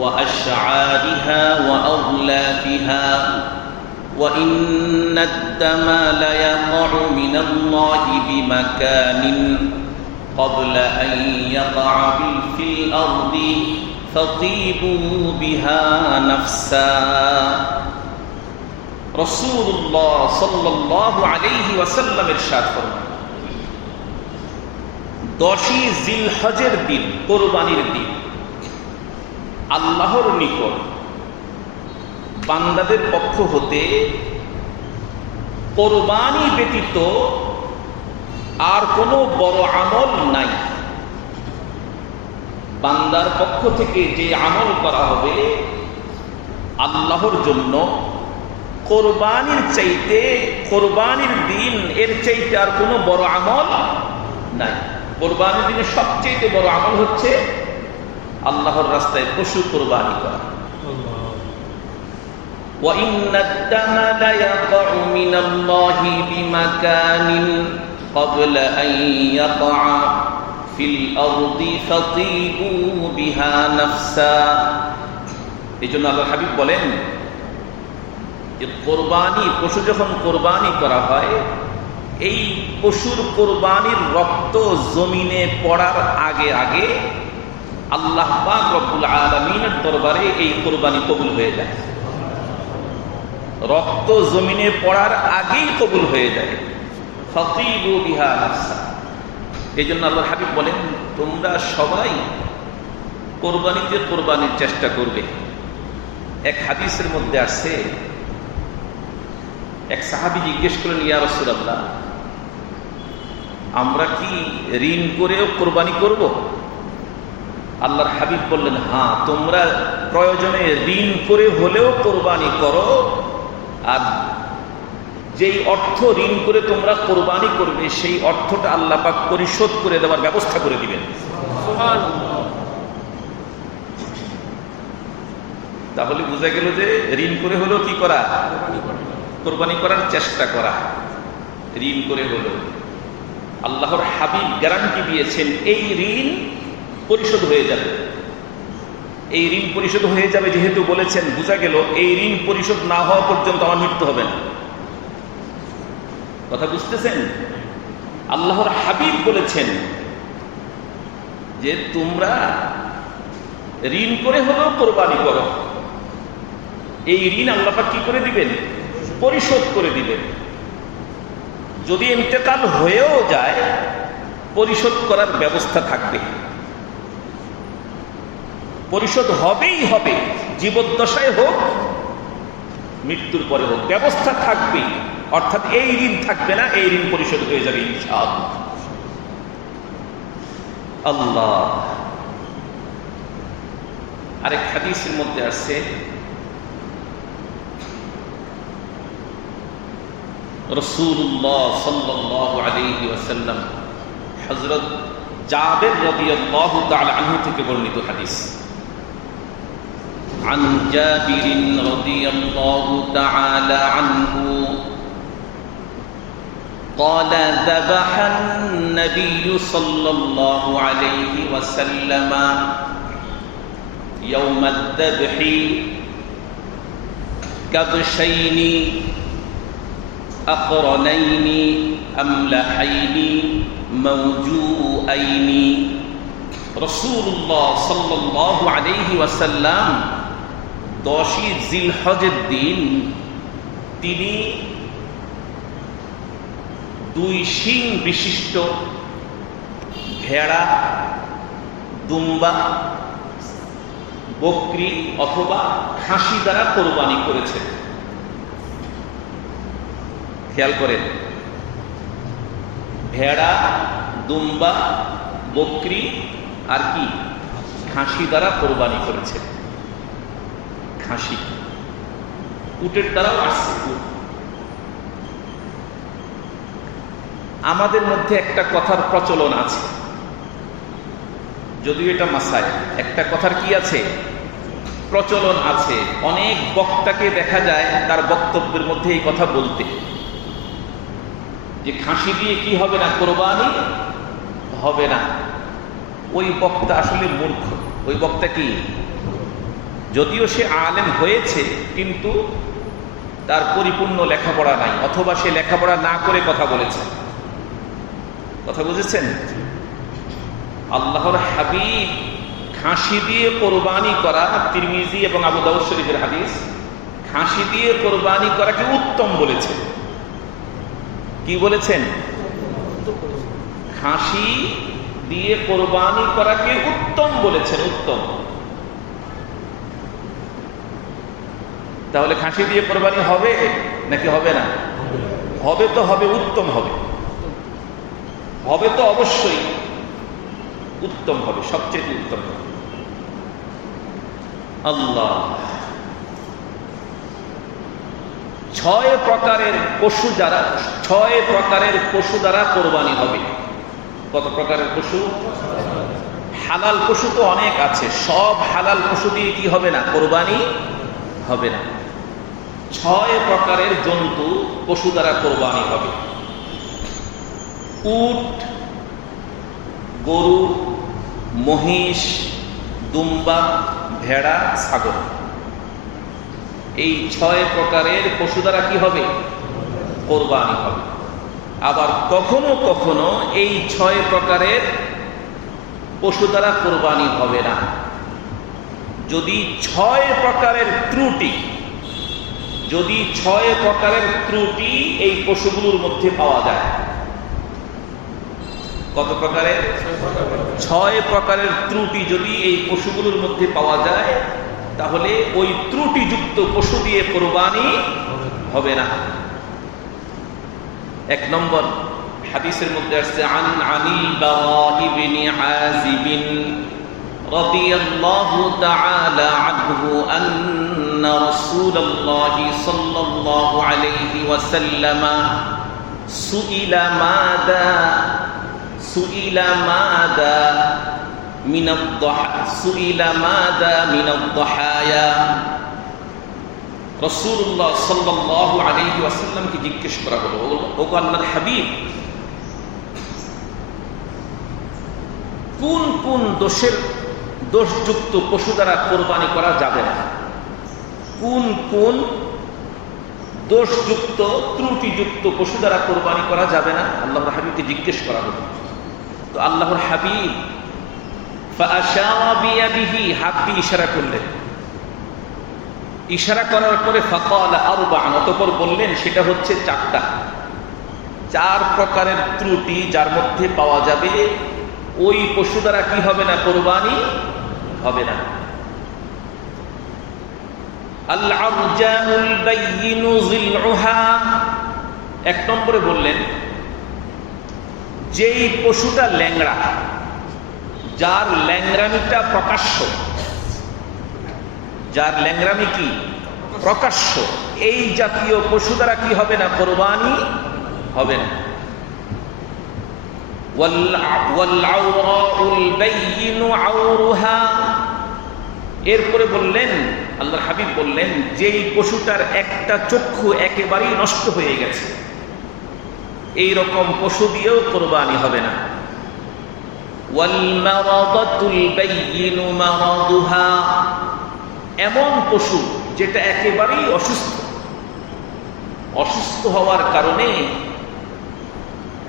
وأشعارها وأغلافها وإن الدم ليقع من الله بمكان قبل أن يقع في الأرض فطيبوا بها نفسا রাসূলুল্লাহ সাল্লাল্লাহু আলাইহি ওয়াসাল্লাম ইরশাদ ফরমান, 10ই জিলহজের দিন, কোরবানির দিন, আল্লাহর নিকট বান্দাদের পক্ষ হতে কোরবানি ব্যতীত আর কোনো বড় আমল নাই। বান্দার পক্ষ থেকে যে আমল করা হবে আল্লাহর জন্য, কোরবানির চাইতে, কোরবানির দিন এর চাইতে আর কোনো বড় আমল নাই। কোরবানির দিনে সবচেয়ে বড় আমল হচ্ছে আল্লাহর রাস্তায় পশু কোরবানি করা। وَإِنَّ الدَّمَ لَيَقَعُ مِنَ اللَّهِ بِمَكَانٍ قَبْلَ أَن يَقَعَ فِي الْأَرْضِ فَطِيبُوا بِهَا نَفْسًا। এজন্য আল্লাহর হাবিব বলেন যে কোরবানি, পশু যখন কোরবানি করা হয়, এই পশুর কোরবানির রক্ত জমিনে পড়ার আগে আগে আল্লাহ পাক রব্বুল আলামিনের দরবারে এই কোরবানি কবুল হয়ে যায়। রক্ত জমিনে পড়ার আগেই কবুল হয়ে যায়। ফাতিবু বিহা নাফসা। এই জন্য আল্লাহর হাবিব বলেন, তোমরা সবাই কোরবানিতে কোরবানির চেষ্টা করবে। এক হাদিসের মধ্যে আসছে, এক সাহাবী জিজ্ঞেস করলেন, ইয়া রাসূলুল্লাহ, আমরা কি ঋণ করেও কোরবানি করব? আল্লাহর হাবিব বললেন, হ্যাঁ, তোমরা প্রয়োজনে ঋণ করে হলেও কোরবানি করো, আর যেই অর্থ ঋণ করে তোমরা কোরবানি করবে সেই অর্থটা আল্লাহ পাক পরিশোধ করে দেওয়ার ব্যবস্থা করে দিবেন। তাহলে বোঝা গেল যে ঋণ করে হলেও কি করা? কোরবানি করার চেষ্টা করা। ঋণ করে হলেও আল্লাহর হাবিব গ্যারান্টি দিয়েছেন এই ঋণ পরিশোধ হয়ে যাবে। এই ঋণ পরিশোধ হয়ে যাবে যেহেতু বলেছেন, বোঝা গেল এই ঋণ পরিশোধ না হওয়া পর্যন্ত আমার মৃত্যু হবে না। কথা বুঝতেছেন? আল্লাহর হাবিব বলেছেন যে তোমরা ঋণ করে হলেও কোরবানি করো। এই ঋণ আল্লাহ পাক কি করে দিবেন? পরিশোধ করে দিবেন। যদি ইন্তেকাল হয়েও যায়, পরিশোধ করার ব্যবস্থা থাকবে। পরিশোধ হবেই হবে, জীবদ্দশায় হোক মৃত্যুর পরে হোক, ব্যবস্থা থাকবেই। অর্থাৎ এই ঋণ থাকবে না, এই ঋণ পরিশোধ হয়ে যাবে ইনশাআল্লাহ। আল্লাহ আরেক হাদিসের মধ্যে আসছে রাসূলুল্লাহ সাল্লাল্লাহু আলাইহি ওয়াসাল্লাম হযরত জাবের রাদিয়াল্লাহু তাআলা আনহু থেকে বর্ণিত হাদিস। عن جابر رضي الله تعالى عنه قال ذبح النبي صلى الله عليه وسلم يوم الذبح كبشين أقرنين أملحين موجوعين রাসূলুল্লাহ সাল্লাল্লাহু আলাইহি ওয়াসাল্লাম 10ই জিলহজের দিন তিনি 2 শিং বিশিষ্ট ভেড়া, দুম্বা, বকরি অথবা খাসি দ্বারা কোরবানি করেছেন। খেয়াল করেন, ভেড়া, দুম্বা, বকরি আর কি খাসি দ্বারা কোরবানি করেছে। খাসি, উটের দ্বারাও আসছে। আমাদের মধ্যে একটা কথার প্রচলন আছে, যদিও এটা মাসায়, একটা কথার কি আছে, প্রচলন আছে। অনেক বক্তাকে দেখা যায় তার বক্তব্যের মধ্যে এই কথা বলতে, যে খাসি দিয়ে কি হবে না, কোরবানি হবে না। ওই বক্তা আসলে মূর্খ। ওই বক্তা কি, যদিও সে আলেম হয়েছে কিন্তু তার পরিপূর্ণ লেখাপড়া নাই, অথবা সে লেখাপড়া না করে কথা বলেছে। কথা বুঝেছেন? আল্লাহর হাবিব খাসি দিয়ে কোরবানি করা, তিরমিজি এবং আবু দাউদ শরীফের হাদিস, খাসি দিয়ে কোরবানি করাকে উত্তম বলেছে। কি বলেছেন? খাসি দিয়ে কোরবানি করাকে উত্তম বলেছেন, উত্তম। তাহলে খাসি দিয়ে কোরবানি হবে নাকি হবে না? হবে তো হবে, উত্তম হবে। হবে তো অবশ্যই উত্তম হবে, সবচেয়ে উত্তম হবে। আল্লাহ 6 প্রকারের পশু যারা, 6 প্রকারের পশু দ্বারা কোরবানি হবে। কত প্রকারের পশু? হালাল পশু তো অনেক আছে, সব হালাল পশু দিয়ে কি হবে না, কোরবানি হবে না। 6 প্রকারের জন্তু পশু দ্বারা কোরবানি হবে। উট, গরু, মহিষ, দুম্বা, ভেড়া, ছাগল, এই 6 প্রকারের পশু দ্বারা কি হবে, কোরবানি হবে। আবার কখনো কখনো এই 6 প্রকারের পশু দ্বারা কোরবানি হবে না, যদি 6 প্রকারের ত্রুটি, যদি 6 প্রকারের ত্রুটি এই পশুগুলোর মধ্যে পাওয়া যায়। কত প্রকারের? 6 প্রকারের ত্রুটি যদি এই পশুগুলোর মধ্যে পাওয়া যায়, তাহলে ওই ত্রুটিযুক্ত পশু দিয়ে কোরবানি হবে না। 1 নম্বর হাদিসের মধ্যে আসছে, আন আনিল বারা ইবনে আযিব রাদিয়াল্লাহু তাআলা আনহু আন্না রাসূলুল্লাহ সাল্লাল্লাহু আলাইহি ওয়াসাল্লাম সুইলা মাদা মিনাদ-দুহায়া। রাসূলুল্লাহ সাল্লাল্লাহু আলাইহি ওয়াসাল্লামকে জিজ্ঞেস করা হলো, ও আল্লাহর হাবিব, কোন কোন দোষযুক্ত পশু দ্বারা কোরবানি করা যাবে না? কোন কোন দোষযুক্ত, ত্রুটিযুক্ত পশু দ্বারা কোরবানি করা যাবে না? আল্লাহর হাবিবকে জিজ্ঞেস করা হলো। তো আল্লাহর হাবিব ফাআশারা বিয়াদিহি, হাত দিয়ে ইশারা করলেন। ইশারা করার পরে ফাকালা আরবা'আন, অতঃপর বললেন সেটা হচ্ছে 4টা। 4 প্রকারের ত্রুটি যার মধ্যে পাওয়া যাবে, ওই পশু দ্বারা কি হবে না, কোরবানি হবে না। আল-আরজাউল বাইয়িনু যিলউহা, 1 নম্বরে বললেন যেই পশুটা ল্যাংড়া, যার ল্যাংড়ামিটা প্রকাশ্য, যার ল্যাংরামি কি প্রকাশ্য, এই জাতীয় পশু দ্বারা কি হবে না, কোরবানি হবে না। এরপরে বললেন, আল্লাহর হাবিব বললেন, যেই পশুটার একটা চক্ষু একেবারেই নষ্ট হয়ে গেছে, এই রকম পশু দিয়েও কোরবানি হবে না। এমন পশু যেটা একেবারেই অসুস্থ হওয়ার কারণে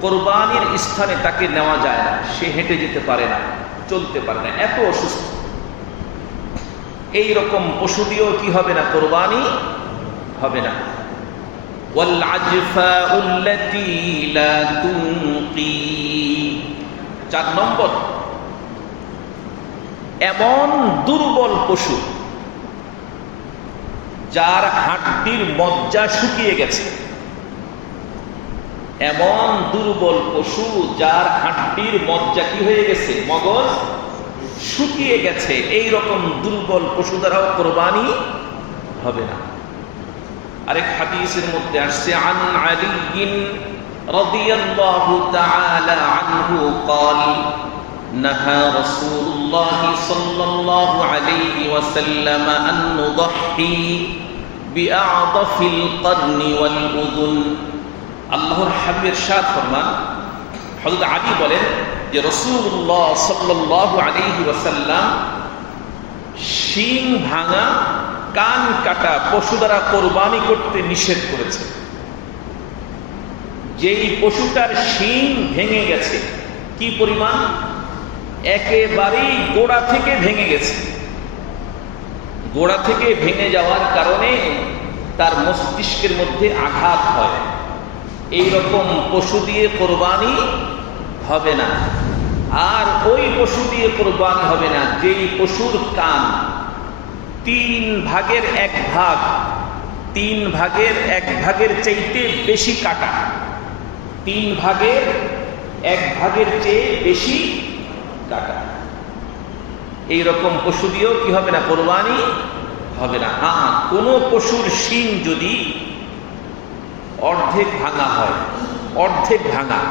কোরবানির স্থানে তাকে নেওয়া যায় না, সে হেঁটে যেতে পারে না, চলতে পারে না, এত অসুস্থ, এই রকম পশু দিয়েও কি হবে না, কোরবানি হবে না। চার নম্বর, এমন দুর্বল পশু যার হাড্ডির মজ্জা শুকিয়ে গেছে, এমন দুর্বল পশু যার হাড্ডির মজ্জা কি হয়ে গেছে, মগজ শুকিয়ে গেছে, এই রকম দুর্বল পশু দ্বারাও কোরবানি হবে না। আরেক হাদিসের মধ্যে আসছে, আন আলী রাদিয়াল্লাহু তাআলা আনহু قال نهى رسول الله صلى الله عليه وسلم أن نضحي بأعضف القرن والأذن। আল্লাহর হাবিব ইরশাদ ফরমান, হযরত আলী বলেন যে রাসূলুল্লাহ সাল্লাল্লাহু আলাইহি ওয়াসাল্লাম শিং ভাঙা, কান কাটা পশু দ্বারা কোরবানি করতে নিষেধ করেছে। যেই পশুটার শিং ভেঙে গেছে, কি পরিমাণ, একেবারেই গোড়া থেকে ভেঙে গেছে, গোড়া থেকে ভেঙে যাওয়ার কারণে তার মস্তিষ্কের মধ্যে আঘাত হয়, এই রকম পশু দিয়ে কোরবানি হবে না। আর ওই পশু দিয়ে কোরবানি হবে না যেই পশুর কান 3 ভাগের 1 ভাগ, 3 ভাগের 1 ভাগের চাইতে বেশি কাটা, 3 ভাগের 1 ভাগের চেয়ে বেশি কাটা, এই রকম পশু দিয়েও কি হবে না, কোরবানি হবে না। হ্যাঁ, কোন পশুর শিং যদি অর্ধেক ভাঙা হয়, অর্ধেক ভাঙা,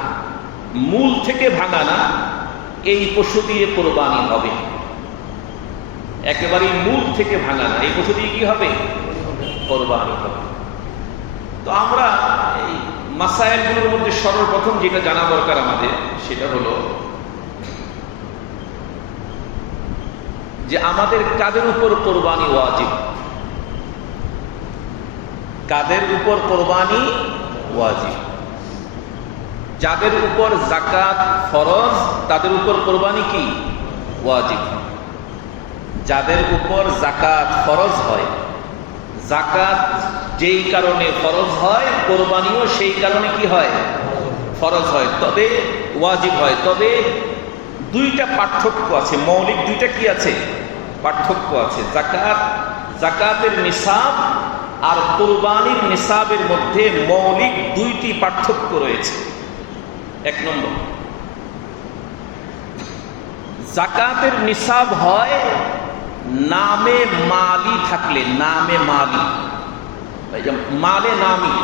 মূল থেকে ভাঙা না, এই পশু দিয়ে কোরবানি হবে। একেবারে মূল থেকে ভাঙা না, এই পশু দিয়ে কি হবে, কোরবানি হবে। তো আমরা এই মাসায়েলগুলোর মধ্যে সর্বপ্রথম যেটা জানা দরকার আমাদের, সেটা হলো যে আমাদের কাদের উপর কোরবানি ওয়াজিব, কাদের উপর কোরবানি ওয়াজিব। যাদের উপর যাকাত ফরজ তাদের উপর কোরবানি কি ওয়াজিব। যাদের উপর যাকাত ফরজ হয়, যাকাত যেই কারণে ফরজ হয়, কোরবানিও সেই কারণে কি হয়, ফরজ হয়, তবে ওয়াজিব হয়। তবে দুইটা পার্থক্য আছে, মৌলিক দুইটা কি আছে, পার্থক্য আছে। যাকাতের নিসাব আর কুরবানির নিসাবের মধ্যে মৌলিক দুইটি পার্থক্য রয়েছে। 1 নম্বর, যাকাতের নিসাব হয় নামে মালি থাকলে, নামে মালি, মালে নামি,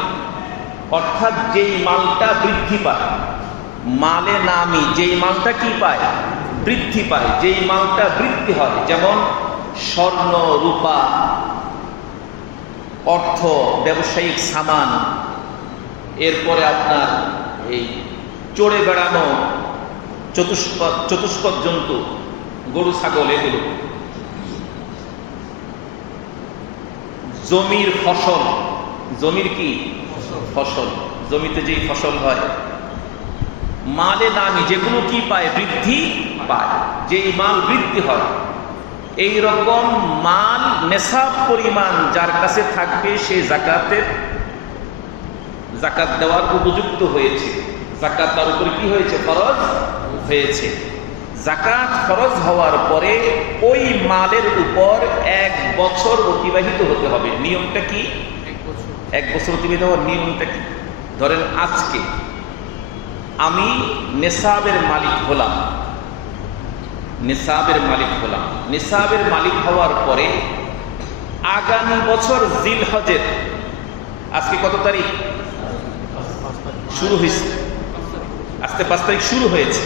অর্থাৎ যেই মালটা বৃদ্ধি পায়, মালে নামি, যেই মালটা কি পায়, বৃদ্ধি পায়, যেই মালটা বৃদ্ধি হয়, যেমন স্বর্ণ, রূপা, অর্থ, ব্যবসায়িক সামান, এরপরে আপনার এই চড়ে বেড়ানো চতুষ্পদ জন্তু, গরু, ছাগল, এগুলো, জমির ফসল, জমির কি ফসল, জমিতে যেই ফসল হয়, মালে নামি, যেগুলো কি পায়, বৃদ্ধি পায়, যেই মাল বৃদ্ধি হয়, এই রকম মাল নেশাব পরিমাণ যার কাছে থাকবে সে যাকাত দেওয়ার উপযুক্ত হয়েছে, যাকাত তার উপরে কি হয়েছে, ফরজ হয়েছে। যাকাত ফরজ হওয়ার পরে ওই মালের উপর 1 বছর অতিবাহিত হতে হবে। নিয়মটা কি, 1 বছর অতিবাহিত হওয়ার নিয়মটা কি? ধরেন আজকে আমি নেশাবের মালিক হলাম, নিসাবের মালিক হলাম, নিসাবের মালিক হওয়ার পরে আগামী বছর জিলহজের আজকে কত তারিখ শুরু হয়েছে? আজকে 5 তারিখ শুরু হয়েছে।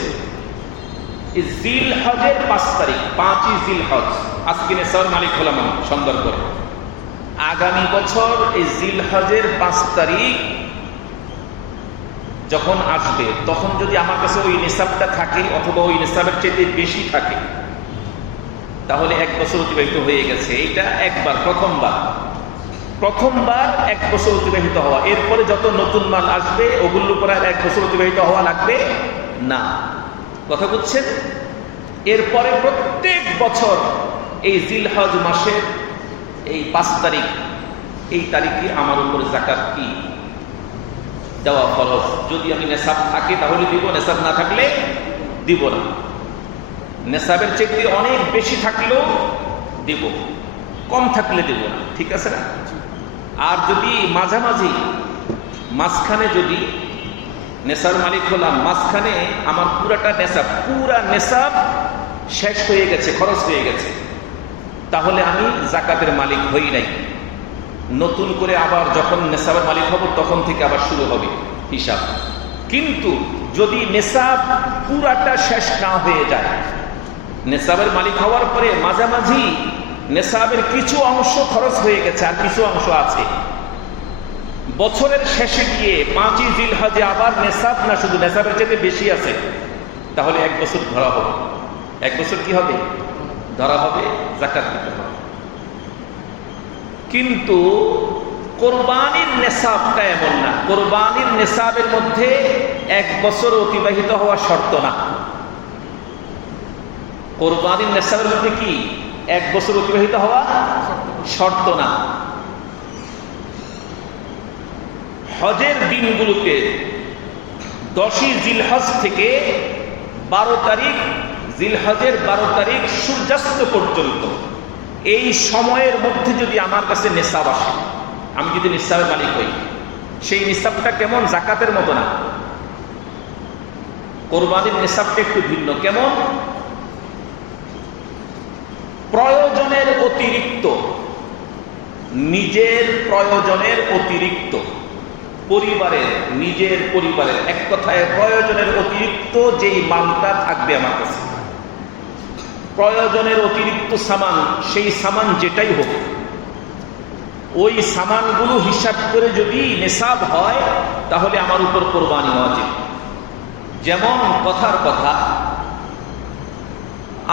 জিলহজের 5 তারিখ, 5ই জিলহজ আজকে নেশার মালিক হলাম সুন্দর করে। আগামী বছর এই জিলহজের 5 তারিখ যখন আসবে, তখন যদি আমার কাছে ওই নিসাবটা থাকে অথবা ওই নিসাবের চেয়ে বেশি থাকে, তাহলে 1 বছর অতিবাহিত হয়ে গেছে। এইটা একবার, প্রথমবার 1 বছর অতিবাহিত হওয়া। এরপরে যত নতুন মাল আসবে ওগুলোর উপর আর 1 বছর অতিবাহিত হওয়া লাগবে না। কথা বুঝছেন? এরপরে প্রত্যেক বছর এই জিলহজ মাসের এই 5 তারিখ, এই তারিখে আমার উপরে যাকাত কি দেওয়া ফরজ। যদি আমি নেশাব থাকে তাহলে দিব, নেশাব না থাকলে দিব না। নেশাবের চেয়ে অনেক বেশি থাকলেও দিব, কম থাকলে দিব না। ঠিক আছে না? আর যদি মাঝামাঝি, মাঝখানে যদি নেশার মালিক হলাম, মাঝখানে আমার পুরা নেশাব শেষ হয়ে গেছে, খরচ হয়ে গেছে, তাহলে আমি জাকাতের মালিক হই নাই। নতুন করে আবার যখন নেশাবের মালিক হব তখন থেকে আবার শুরু হবে হিসাব। কিন্তু যদি নেশাব পুরাটা শেষ না হয়ে যায়, নেশাবের মালিক হওয়ার পরে মাঝামাঝি নেশাবের কিছু অংশ খরচ হয়ে গেছে আর কিছু অংশ আছে, বছরের শেষে গিয়ে 5ই জিলহজে আবার নেশাব না, শুধু নেশাবের চেয়ে বেশি আছে, তাহলে 1 বছর ধরা হবে। 1 বছর কি হবে? ধরা হবে, যাকাত দিতে হবে। কিন্তু কোরবানির নেশাবটা এমন না। কোরবানির নেশাবের মধ্যে 1 বছর অতিবাহিত হওয়া শর্ত না। কোরবানির নেশাবের মধ্যে কি 1 বছর অতিবাহিত হওয়া শর্ত না। হজের দিনগুলোতে 10ই জিলহজ থেকে 12 তারিখ, জিলহজের 12 তারিখ সূর্যাস্ত পর্যন্ত, এই সময়ের মধ্যে যদি আমার কাছে নিসাব আসে, আমি যদি নিসাবের মালিক হই, সেই নিসাবটা কেমন? জাকাতের মতো না। কোরবানির নিসাবটা একটু ভিন্ন। কেমন? প্রয়োজনের অতিরিক্ত, নিজের প্রয়োজনের অতিরিক্ত, নিজের পরিবারের, এক কথায় প্রয়োজনের অতিরিক্ত যেই মালটা থাকবে আমার কাছে, প্রয়োজনের অতিরিক্ত সামান, সেই সামান যেটাই হোক, ওই সামানগুলো হিসাব করে যদি নিসাব হয় তাহলে আমার উপর কোরবানি ওয়াজিব। যেমন কথার কথা,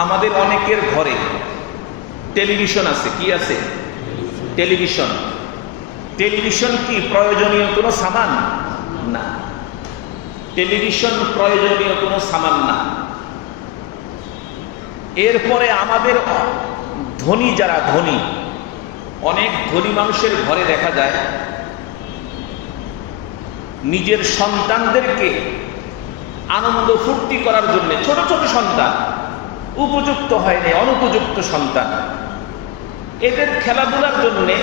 আমাদের অনেকের ঘরে টেলিভিশন আছে। কি আছে? টেলিভিশন। টেলিভিশন কি প্রয়োজনীয় কোনো সামান? না, টেলিভিশন প্রয়োজনীয় কোনো সামান না। এরপরে আমাদের ধনী, যারা ধনী, অনেক ধনী মানুষের ঘরে দেখা যায় নিজের সন্তানদেরকে আনন্দ ফুর্তি করার জন্য, ছোট ছোট সন্তান, উপযুক্ত হয়নি, অনুপযুক্ত সন্তান, এদের খেলাধুলার জন্যে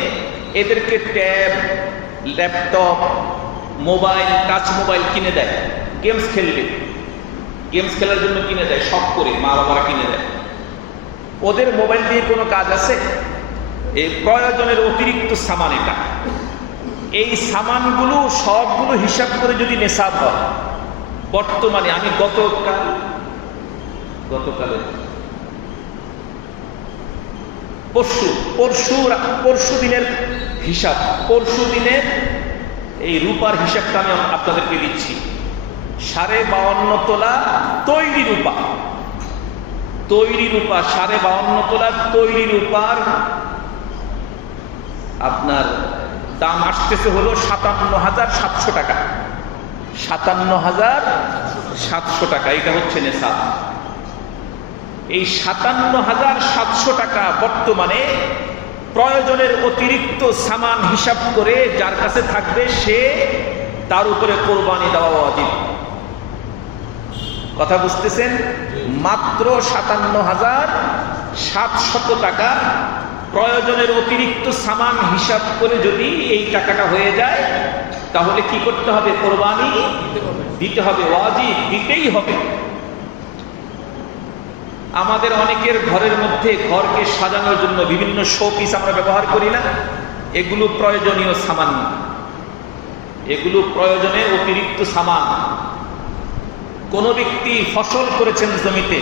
এদেরকে tab, laptop, mobile, touch mobile কিনে দেয়। গেমস খেললে, গেমস খেলার জন্য কিনে দেয়, শখ করে মা বাবারা কিনে দেয়। ওদের মোবাইল দিয়ে কোনো কাজ আছে? এই প্রয়োজনের অতিরিক্ত সামান এটা। এই সামানগুলো সবগুলো হিসাব করে যদি নেশাব হয়, বর্তমানে আমি গতকালের পরশু দিনের হিসাব, পরশু দিনের এই রূপার হিসাবটা আমি আপনাদেরকে দিচ্ছি। 52.5 তোলা তৈরি রূপা, 52.5 তোলা তৈরি রূপার আপনার দাম আসতেছে হলো 57,700 টাকা। 57,700 টাকা, এটা হচ্ছে নেশাব। এই 57,700 টাকা বর্তমানে প্রয়োজনের অতিরিক্ত সামান হিসাব করে যার কাছে থাকবে, সে তার উপরে কোরবানি দেওয়া ওয়াজিব। কথা বুঝতেছেন? মাত্র 57,700 টাকা প্রয়োজনের অতিরিক্ত সামান হিসাব করে যদি এই টাকাটা হয়ে যায়, তাহলে কি করতে হবে? কোরবানি দিতে হবে, ওয়াজিব, দিতেই হবে। আমাদের অনেকের ঘরের মধ্যে ঘরকে সাজানোর জন্য বিভিন্ন শোপিস আমরা ব্যবহার করি না? এগুলো প্রয়োজনীয় সামান না, এগুলো প্রয়োজনের অতিরিক্ত সামান। কোন ব্যক্তি ফসল করেছেন জমিতে,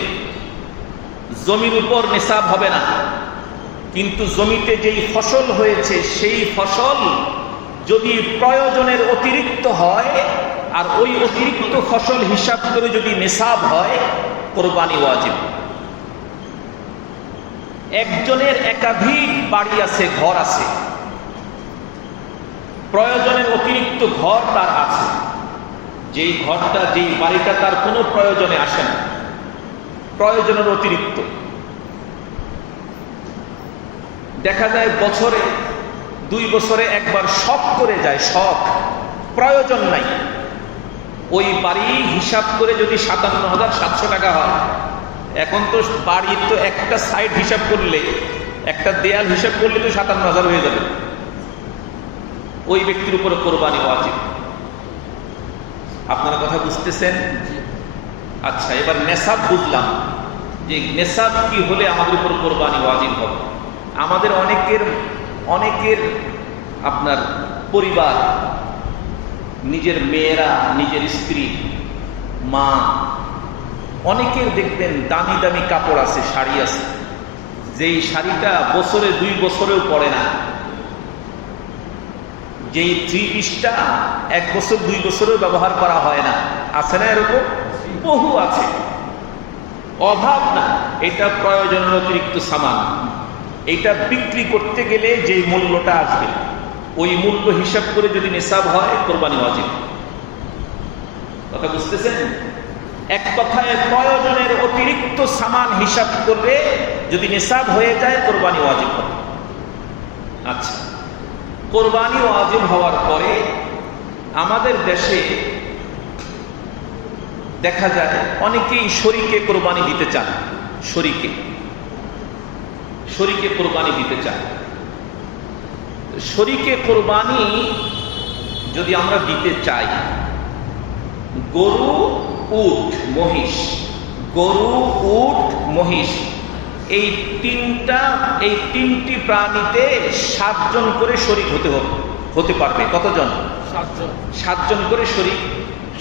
জমির উপর নিসাব হবে না, কিন্তু জমিতে যেই ফসল হয়েছে সেই ফসল যদি প্রয়োজনের অতিরিক্ত হয় আর ওই অতিরিক্ত ফসল হিসাব করে যদি নিসাব হয়, কোরবানি ওয়াজিব। একজনের একাধিক বাড়ি আছে, ঘর আছে, প্রয়োজনের অতিরিক্ত ঘর তার আছে, যেই ঘরটা যেই বাড়িটা তার কোনো প্রয়োজনে আসে না, প্রয়োজনের অতিরিক্ত। দেখা যায় বছরে 2 বছরে একবার শখ করে যায়, শখ, প্রয়োজন নাই। ওই বাড়ি হিসাব করে যদি 57,700 টাকা হয়, এখন তো বাড়ির তো একটা সাইড হিসাব করলে, একটা দেয়াল হিসাব করলে তো 57,000 হয়ে যাবে। ওই ব্যক্তির উপরে কোরবানি ওয়াজিব। আপনারা কথা বুঝতেছেন? আচ্ছা, এবার নেসাব বুঝলাম যে নেসাব কি হলে আমাদের উপর কোরবানি ওয়াজিব হবে। আমাদের অনেকের আপনার পরিবার, নিজের মেয়েরা, নিজের স্ত্রী, মা, অনেকের দেখবেন দামি দামি কাপড় আছে, শাড়ি আছে, যেই শাড়িটা বছরে 2 বছরেও পরে না, যেই 3 পিসটা 1 বছর 2 বছরেও ব্যবহার করা হয় না। আছে না এরকম? বহু আছে। অভাব না, এটা প্রয়োজনের অতিরিক্ত সামান। এটা বিক্রি করতে গেলে যে মূল্যটা আসবে, ওই মূল্য হিসাব করে যদি নিসাব হয়, কোরবানি ওয়াজিব। কথা বুঝতেছেন? এক কথায় প্রয়োজনের অতিরিক্ত সামান হিসাব করলে যদি নিসাব হয়ে যায়, কোরবানি ওয়াজিব হবে। আচ্ছা, কোরবানি ওয়াজিব হওয়ার পরে আমাদের দেশে দেখা যায় অনেকেই শরীকে কোরবানি দিতে চান, শরীকে কোরবানি দিতে চান। শরীকে কোরবানি যদি আমরা দিতে চাই, গরু, উট, মহিষ, গরু, উট, মহিষ, এই তিনটি প্রাণীতে 7 জন করে শরীক হতে পারবে। কতজন? 7 জন করে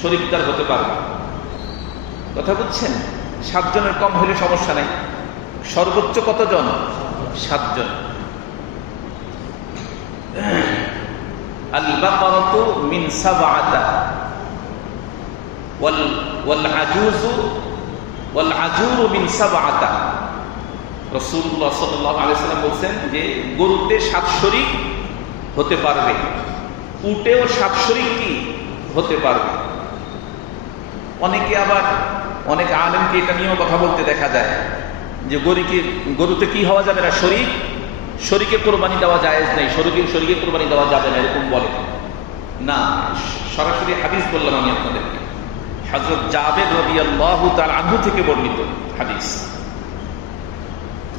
শরীকদার হতে পারবে। কথা বুঝছেন? 7 জনের কম হলে সমস্যা নাই। সর্বোচ্চ কতজন? 7 জন। আল বাকারাতু মিন সাবআতা ওয়াল আজুরু মিন সাবআতা। রাসূলুল্লাহ সাল্লাল্লাহু আলাইহি ওয়াসাল্লাম বলেন যে গরুতে 7 শরীক হতে পারবে, উটেও 7 শরীক কি হতে পারবে। অনেক আলেমকে এটা নিয়েও কথা বলতে দেখা যায় যে গরুতে কি হওয়া যাবে না, শরীকে কোরবানি দেওয়া জায়েজ নেই, শরীকে কোরবানি দেওয়া যাবে না, এরকম বলে না। সরাসরি হাদিস বললাম আমি আপনাদেরকে, হযরত জাবের রাদিয়াল্লাহু তাআলা আনহু থেকে বর্ণিত হাদিস।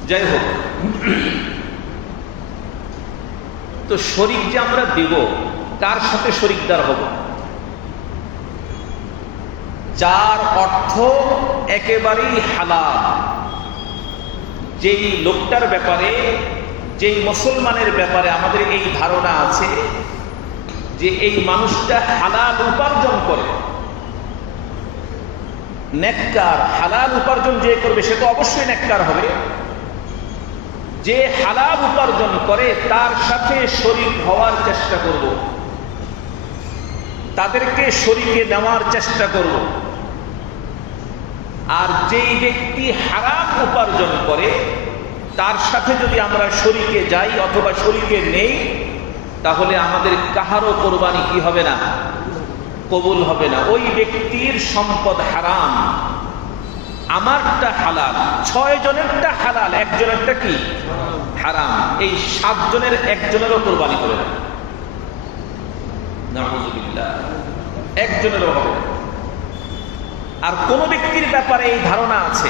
যাই হোক, তো শরীক যে আমরা দেব, কার সাথে শরীকদার হব? যার অর্থ একেবারেই হালাল, যেই লোকটার ব্যাপারে, যেই মুসলমানের ব্যাপারে আমাদের এই ধারণা আছে যে এই মানুষটা হালাল উপার্জন করে, নেককার, হালাল উপার্জন যে করবে সে তো অবশ্যই নেককার হবে। যে হালাল উপার্জন করে তার সাথে শরীক হওয়ার চেষ্টা করব, তাদেরকে শরীকে নেওয়ার চেষ্টা করব। আর যেই ব্যক্তি হারাম উপার্জন করে তার সাথে যদি আমরা শরীকে যাই অথবা শরীকে নেই, তাহলে আমাদের কাহারও কোরবানি কি হবে না, কবুল হবে না। ওই ব্যক্তির সম্পদ হারাম, আমারটা হালাল, 6 জনেরটা হালাল, একজনেরটা কি হারাম। এই 7 জনের একজনেরও কোরবানি করে না, নাউযুবিল্লাহ, একজনেরও হবে না। আর কোন ব্যক্তির ব্যাপারে এই ধারণা আছে,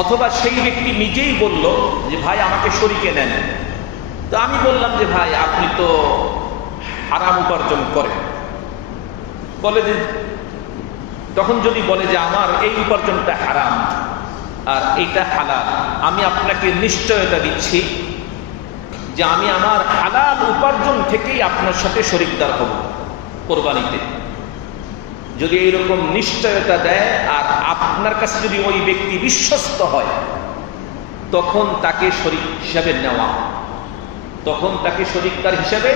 অথবা সেই ব্যক্তি নিজেই বলল যে ভাই আমাকে শরীকে নেন, তো আমি বললাম যে ভাই আপনি তো হারাম উপার্জন করেন, বলে যে তখন যদি বলে যে আমার এই উপার্জনটা হারাম, আর এটা হালাল, আমি আপনাকে নিশ্চয়তা দিচ্ছি যে আমি আমার হালাল উপার্জন থেকেই আপনার সাথে শরীকদার হব কোরবানিতে। যদি এইরকম নিশ্চয়তা দেয় আর আপনার কাছে যদি ওই ব্যক্তি বিশ্বস্ত হয়, তখন তাকে শরীক হিসাবে নেওয়া, তখন তাকে শরীকদার হিসাবে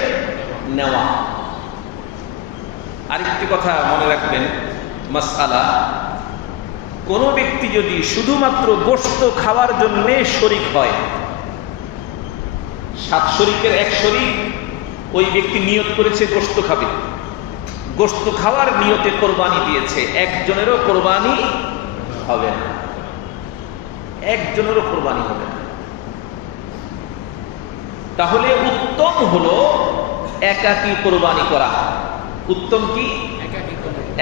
নেওয়া। আরেকটি কথা মনে রাখবেন, মাসআলা, কোন ব্যক্তি যদি শুধুমাত্র গোশত খাওয়ার জন্য শরীক হয়, 7 শরীকের 1 শরীক, ওই ব্যক্তি নিয়ত করেছে গোশত খাবে, গোশত খাওয়ার নিয়তে কোরবানি দিয়েছে, একজনেরও কোরবানি হবে না, একজনেরও কোরবানি হবে না। তাহলে উত্তম হলো একাকী কোরবানি করা। উত্তম কি?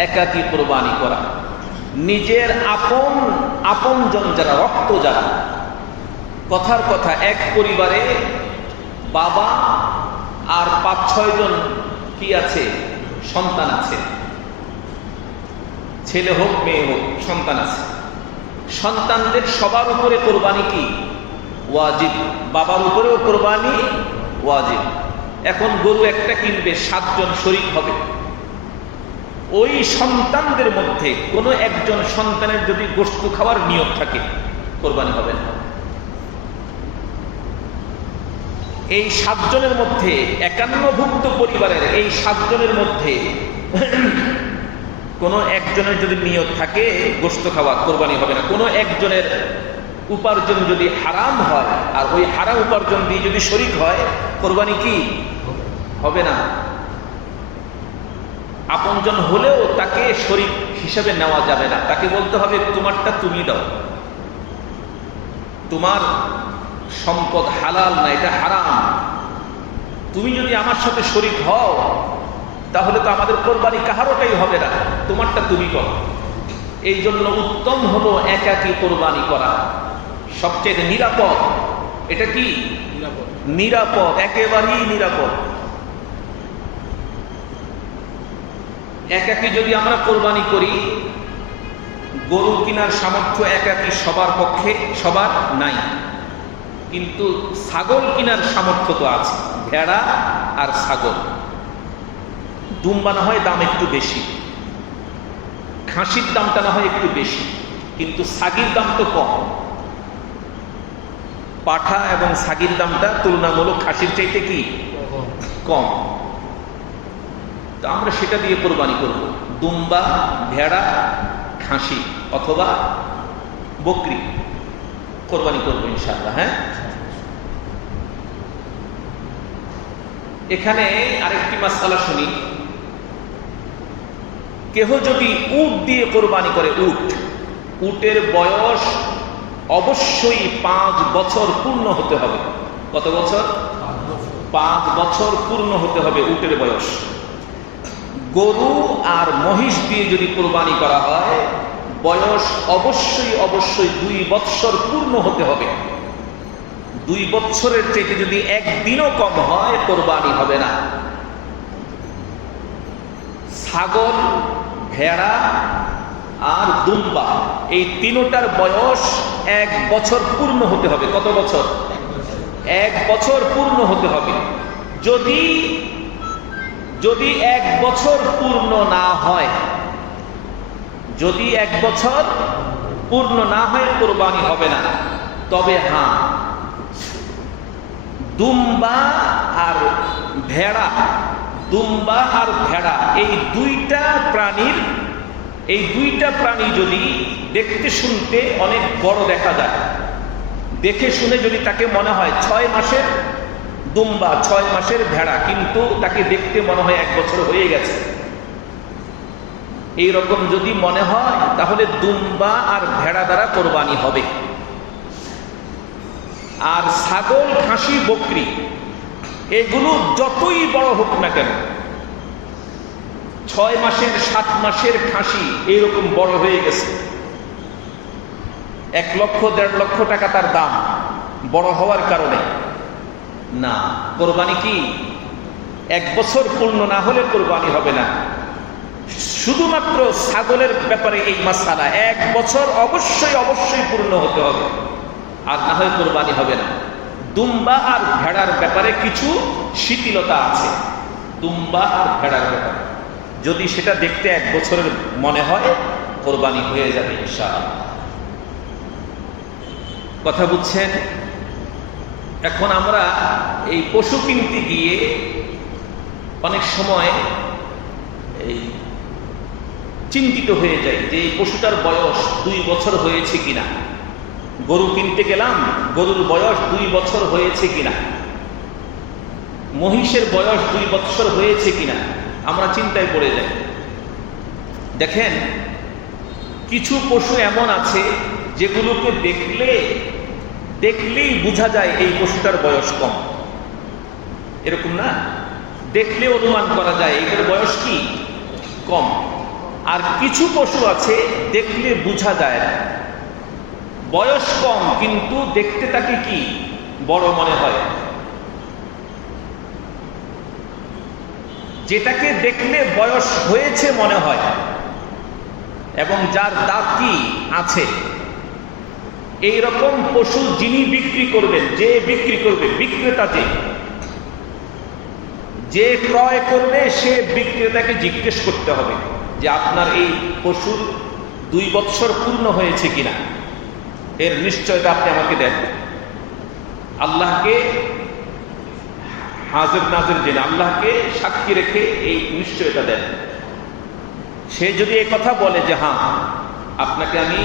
একাকী কোরবানি করা। নিজের আপনজন যারা, রক্ত যারা, কথার কথা এক পরিবারে বাবা আর 5-6 জন কি আছে, সন্তান আছে, ছেলে হোক মেয়ে হোক, সন্তান আছে। সন্তানদের সবার উপরে কোরবানি কি? ওয়াজিব। বাবার উপরেও কোরবানি ওয়াজিব। এখন গরু একটা কিনবে, 7 জন শরীক হবে। ওই সন্তানদের মধ্যে কোনো একজন সন্তানের যদি গোশত খাওয়ার নিয়ত থাকে, কোরবানি হবে না। এই 7 জনের মধ্যে, 51ভুক্ত পরিবারের এই 7 জনের মধ্যে কোনো একজনের যদি নিয়ত থাকে গোশত খাওয়া, কোরবানি হবে না। কোনো একজনের উপার্জন যদি হারাম হয় আর ওই হারাম উপার্জন দিয়ে যদি শরীক হয়, কোরবানি কি হবে না। আপনজন হলেও তাকে শরীক হিসাবে নেওয়া যাবে না, তাকে বলতে হবে তোমারটা তুমি দাও, তোমার সম্পদ হালাল না, এটা হারাম, তুমি যদি আমার সাথে শরীক হও তাহলে তো আমাদের কোরবানি কাহারোটাই হবে না, তোমারটা তুমি করো। এই জন্য উত্তম হলো একাকী কোরবানি করা, সবচেয়ে নিরাপদ। এটা কি নিরাপদ, একেবারেই নিরাপদ। একাকী যদি আমরা কোরবানি করি, গরু কেনার সামর্থ্য একাকী সবার পক্ষে, সবার নাই, কিন্তু ছাগল কেনার সামর্থ্য তো আছে, ভেড়া আর ছাগল। দুম্বা না হয় দাম একটু বেশি, খাসির দামটা না হয় একটু বেশি, কিন্তু ছাগির দাম তো কম। পাঠা এবং ছাগির দামটা তুলনামূলক খাসির চাইতে কি কম। তো আমরা সেটা দিয়ে কোরবানি করব, দুম্বা, ভেড়া, খাসি অথবা বকরি কোরবানি করবো ইনশাআল্লাহ। হ্যাঁ, এখানে আরেকটি মাসআলা শুনি। কেহ যদি উট দিয়ে কোরবানি করে, উটের বয়স অবশ্যই 5 বছর পূর্ণ হতে হবে। কত বছর? 5 বছর পূর্ণ হতে হবে উটের বয়স। গরু আর মহিষ দিয়ে যদি কোরবানি করা হয়, বয়স অবশ্যই 2 বৎসর পূর্ণ হতে হবে। 2 বৎসরের চাইতে যদি একদিনও কম হয়, কোরবানি হবে না। ছাগল, ভেড়া আর দুম্বা, এই তিনটার বয়স 1 বছর পূর্ণ হতে হবে। কত বছর? 1 বছর পূর্ণ হতে হবে। যদি 1 বছর পূর্ণ না হয়, যদি 1 বছর পূর্ণ না হয়, কোরবানি হবে না। তবে হ্যাঁ, দুম্বা আর ভেড়া, এই দুইটা প্রাণী যদি দেখতে শুনতে অনেক বড় দেখা যায়, দেখে শুনে যদি তাকে মনে হয় 6 মাসের দুম্বা, 6 মাসের ভেড়া, কিন্তু তাকে দেখতে মনে হয় 1 বছর হয়ে গেছে, এই রকম যদি মনে হয়, তাহলে দুম্বা আর ভেড়া দ্বারা কোরবানি হবে। আর ছাগল, খাসি, বকরি এগুলো যতই বড় হোক না কেন, 6 মাসের 7 মাসের খাসি এইরকম বড় হয়ে গেছে, 1 লক্ষ 1.5 লক্ষ টাকা তার দাম, বড় হওয়ার কারণে না, কোরবানি কি 1 বছর পূর্ণ না হলে কোরবানি হবে না। শুধুমাত্র ছাগলের ব্যাপারে এই মাসালা 1 বছর অবশ্যই অবশ্যই পূর্ণ হতে হবে, আর না হয় কোরবানি হবে না। দুম্বা আর ভেড়ার ব্যাপারে কিছু শিথিলতা আছে। দুম্বা আর ভেড়ার ব্যাপারে যদি সেটা দেখতে 1 বছরের মনে হয়, কোরবানি হয়ে যাবে ইনশাআল্লাহ। কথা বুঝছেন? এখন আমরা এই পশু কিনতে গিয়ে অনেক সময় এই চিন্তিত হয়ে যাই যে এই পশুটার বয়স 2 বছর হয়েছে কিনা। গরু কিনতে গেলাম, গরুর বয়স 2 বছর হয়েছে কিনা, মহিষের বয়স 2 বছর হয়েছে কিনা, আমরা চিন্তায় পড়ে যাই। দেখেন, কিছু পশু এমন আছে যেগুলোকে দেখলেই বোঝা যায় এই পশুটার বয়স কম। এরকম না? দেখলে অনুমান করা যায় এটার বয়স কি কম। আর কিছু পশু আছে দেখলে বোঝা যায় না, বয়স কম কিন্তু দেখতে তাকে কি বড় মনে হয়। যেটাকে দেখলে বয়স হয়েছে মনে হয় এবং যার দাঁত কি আছে, এই রকম পশু যিনি বিক্রি করবেন, যে বিক্রি করবে, বিক্রেতা যে ক্রয় করবে, সে বিক্রেতাকে জিজ্ঞেস করতে হবে যে আপনার এই পশুর 2 বছর পূর্ণ হয়েছে কিনা, এর নিশ্চয়তা আপনি আমাকে দেন। আল্লাহকে হাজির নাজির জেনে, আল্লাহকে সাক্ষী রেখে এই নিশ্চয়তা দেন। সে যদি এই কথা বলে যে হ্যাঁ, আপনাকে আমি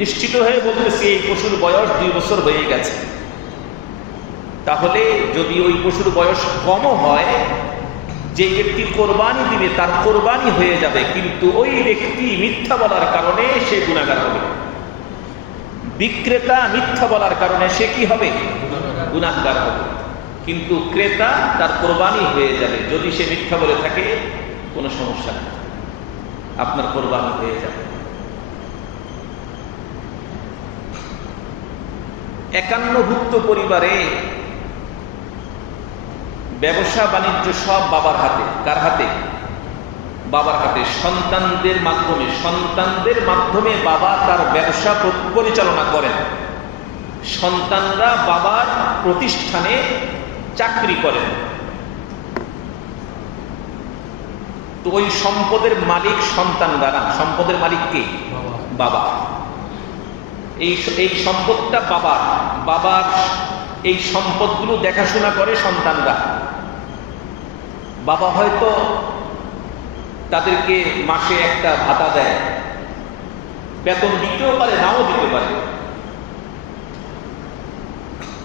নিশ্চিত হয়ে বলতেছি এই পশুর বয়স 2 বছর হয়ে গেছে, তাহলে যদি ওই পশুর বয়স কমও হয়, যে ব্যক্তি কোরবানি দিবে তার কোরবানি হয়ে যাবে, কিন্তু ওই ব্যক্তি মিথ্যা বলার কারণে সে গুনাহগার হবে। বিক্রেতা মিথ্যা বলার কারণে সে কি হবে? গুনাহগার হবে। কিন্তু ক্রেতা তার কোরবানি হয়ে যাবে। যদি সে মিথ্যা বলে থাকে কোনো সমস্যা নেই, আপনার কোরবানি হয়ে যাবে। 51ভুক্ত পরিবারে ব্যবসা বাণিজ্য সব বাবার হাতে। কার হাতে? বাবার হাতে। সন্তানদের মাধ্যমে বাবা তার ব্যবসা পরিচালনা করেন। সন্তানরা বাবার প্রতিষ্ঠানে চাকরি করেন। তো ওই সম্পদের মালিক সন্তানরা না, সম্পদের মালিক কে? বাবা। এই সম্পদটা বাবার এই সম্পদগুলো দেখাশোনা করে সন্তানরা। বাবা হয়তো তাদেরকে মাসে একটা ভাতা দেয়, বেতন দিতেও পারে, নাও দিতে পারে।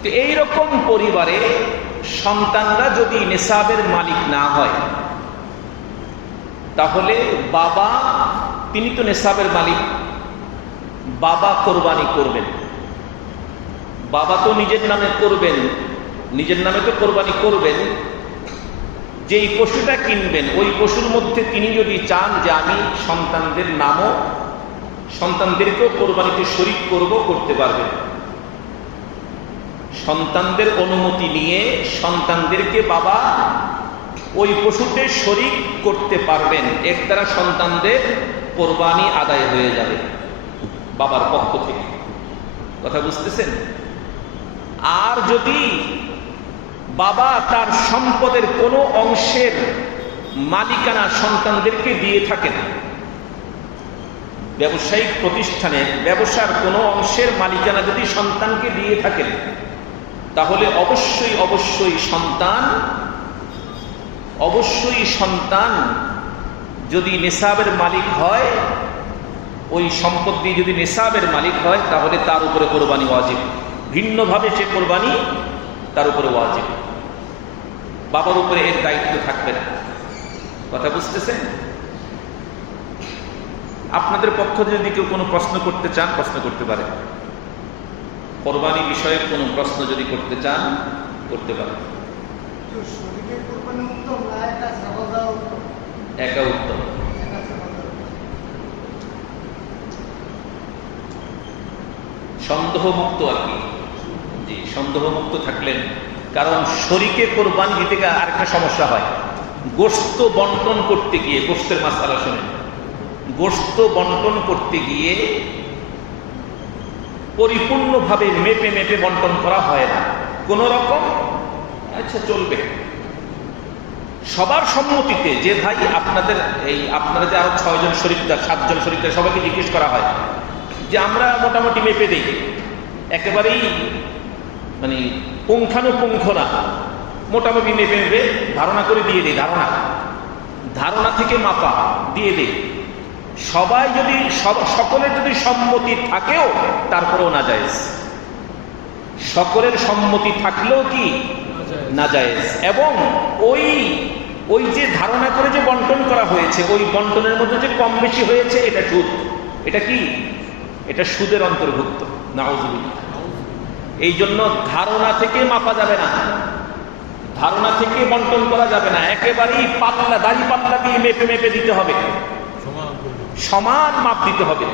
তো এইরকম পরিবারে সন্তানরা যদি নেশাবের মালিক না হয়, তাহলে বাবা, তিনি তো নেশাবের মালিক, বাবা কোরবানি করবেন। বাবা তো নিজের নামে করবেন, নিজের নামে তো কোরবানি করবেন। যেই পশুটা কিনবেন ওই পশুর মধ্যে তিনি যদি চান যে আমি সন্তানদের নামও, সন্তানদেরকেও কোরবানিতে শরীক করব, করতে পারবেন। সন্তানদের অনুমতি নিয়ে সন্তানদেরকে বাবা ওই পশুতে শরীক করতে পারবেন। এর দ্বারা সন্তানদের কোরবানি আদায় হয়ে যাবে বাবার পক্ষ থেকে। কথা বুঝতেছেন? আর যদি বাবা তার সম্পদের কোনো অংশের মালিকানা সন্তানদেরকে দিয়ে থাকেন, ব্যবসায়িক প্রতিষ্ঠানে ব্যবসার কোনো অংশের মালিকানা যদি সন্তানকে দিয়ে থাকেন, তাহলে অবশ্যই সন্তান যদি নেশাবের মালিক হয়, ওই সম্পদ দিয়ে যদি নেশাবের মালিক হয়, তাহলে তার উপরে কোরবানি ওয়াজিব। ভিন্নভাবে সে কোরবানি তার উপরে ওয়াজিব, বাবার উপরে এর দায়িত্ব থাকবে না। কথা বুঝতেছেন? আপনাদের পক্ষ যদি কেউ কোনো প্রশ্ন করতে চান, প্রশ্ন করতে পারে। কোরবানি বিষয়ে কোনো প্রশ্ন যদি করতে চান, করতে পারে। একা উত্তম। সন্দেহমুক্ত আর কি। জি, সন্দেহমুক্ত থাকলেন। কারণ শরীকে কোরবানি দিতে আরেকটা সমস্যা হয়, গোশত বন্টন করতে গিয়ে, গোশতের মাসালা শোনেন, গোশত বন্টন করতে গিয়ে পরিপূর্ণভাবে মেপে মেপে বন্টন করা হয় না। কোন রকম আচ্ছা চলবে, সবার সম্মতিতে, যে ভাই আপনাদের আপনারা যে আরো 6 জন শরীকদার 7 জন শরীকদার সবাইকে জিজ্ঞেস করা হয় যে আমরা মোটামুটি মেপে দিই, একেবারেই মানে পুঙ্খানুপুঙ্খ না, মোটামুটি মেপে মেপে ধারণা করে দিয়ে দিই, ধারণা থেকে মাপা দিয়ে দিই। সবাই যদি সকলের যদি সম্মতি থাকেও তারপরেও নাজায়েজ, সকলের সম্মতি থাকলেও কি নাজায়েজ। এবং ওই যে ধারণা করে যে বন্টন করা হয়েছে, ওই বন্টনের মধ্যে যে কম বেশি হয়েছে, এটা সুদ। এটা কি? এটা সুদের অন্তর্ভুক্ত। নাউযুবিল্লাহ। এই জন্য ধারণা থেকে মাপা যাবে না, ধারণা থেকে বন্টন করা যাবে না, একেবারেই পাল্লা, দাড়ি পাল্লা দিয়ে মেপে মেপে দিতে হবে, সমান মাপ দিতে হবে,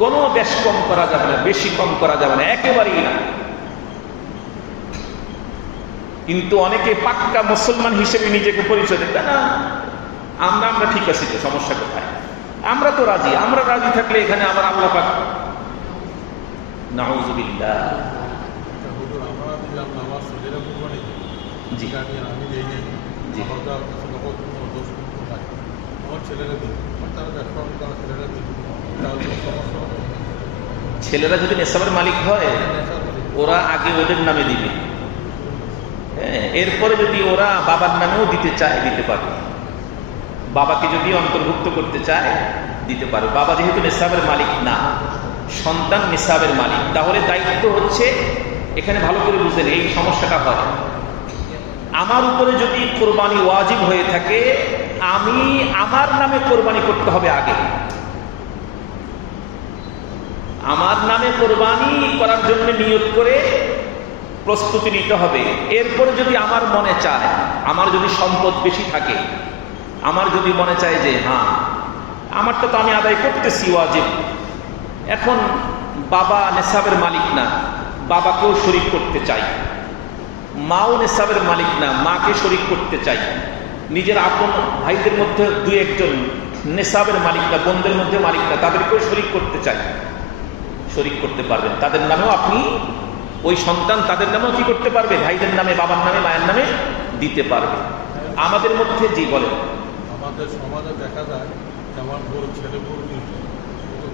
কোনো বেশ কম করা যাবে না, বেশি কম করা যাবে না, একেবারেই না। কিন্তু অনেকে পাক্কা মুসলমান হিসেবে নিজেকে পরিচয় দেয় না, আমরা ঠিক আছি, তো সমস্যা কোথায়, আমরা তো রাজি, আমরা রাজি থাকলে এখানে আবার আল্লাহ পাক। নাউযুবিল্লাহ। জি জি, ছেলেরা যদি নেশাবের মালিক হয় ওরা আগে ওদের নামে দিবে, এরপরে যদি ওরা বাবার নামেও দিতে চায় দিতে পারে, বাবাকে যদি অন্তর্ভুক্ত করতে চায় দিতে পারে। বাবা যেহেতু নেশাবের মালিক না, সন্তান নেশাবের মালিক, তাহলে দায়িত্ব হচ্ছে, এখানে ভালো করে বুঝলেন এই সমস্যাটা হয়, আমার উপরে যদি কোরবানি ওয়াজিব হয়ে থাকে, আমি আমার নামে কোরবানি করতে হবে আগে, আমার নামে কোরবানি করার জন্য নিয়ত করে প্রস্তুতি নিতে হবে। এরপরে যদি আমার মনে চায়, আমার যদি সম্পদ বেশি থাকে, আমার যদি মনে চায় যে হ্যাঁ আমারটা তো আমি আদায় করতেছি ওয়াজিব, এখন বাবা নেশাবের মালিক না, বাবাকেও শরীক করতে চাই, মাও নেশাবের মালিক না, মাকে শরীক করতে চাই, নিজের আপন ভাইদের মধ্যে 2-1 জন নেশাবের মালিক না, বোনদের মধ্যে মালিক না, তাদেরকেও শরীক করতে চাই, শরীক করতে পারবেন। তাদের নামেও আপনি, ওই সন্তান তাদের নামেও কি করতে পারবে, ভাইদের নামে, বাবার নামে, মায়ের নামে দিতে পারবে। আমাদের মধ্যে জি বলেন, আমাদের সমাজে দেখা যায় যেমন গরু, ছেলে গরু কিনছে,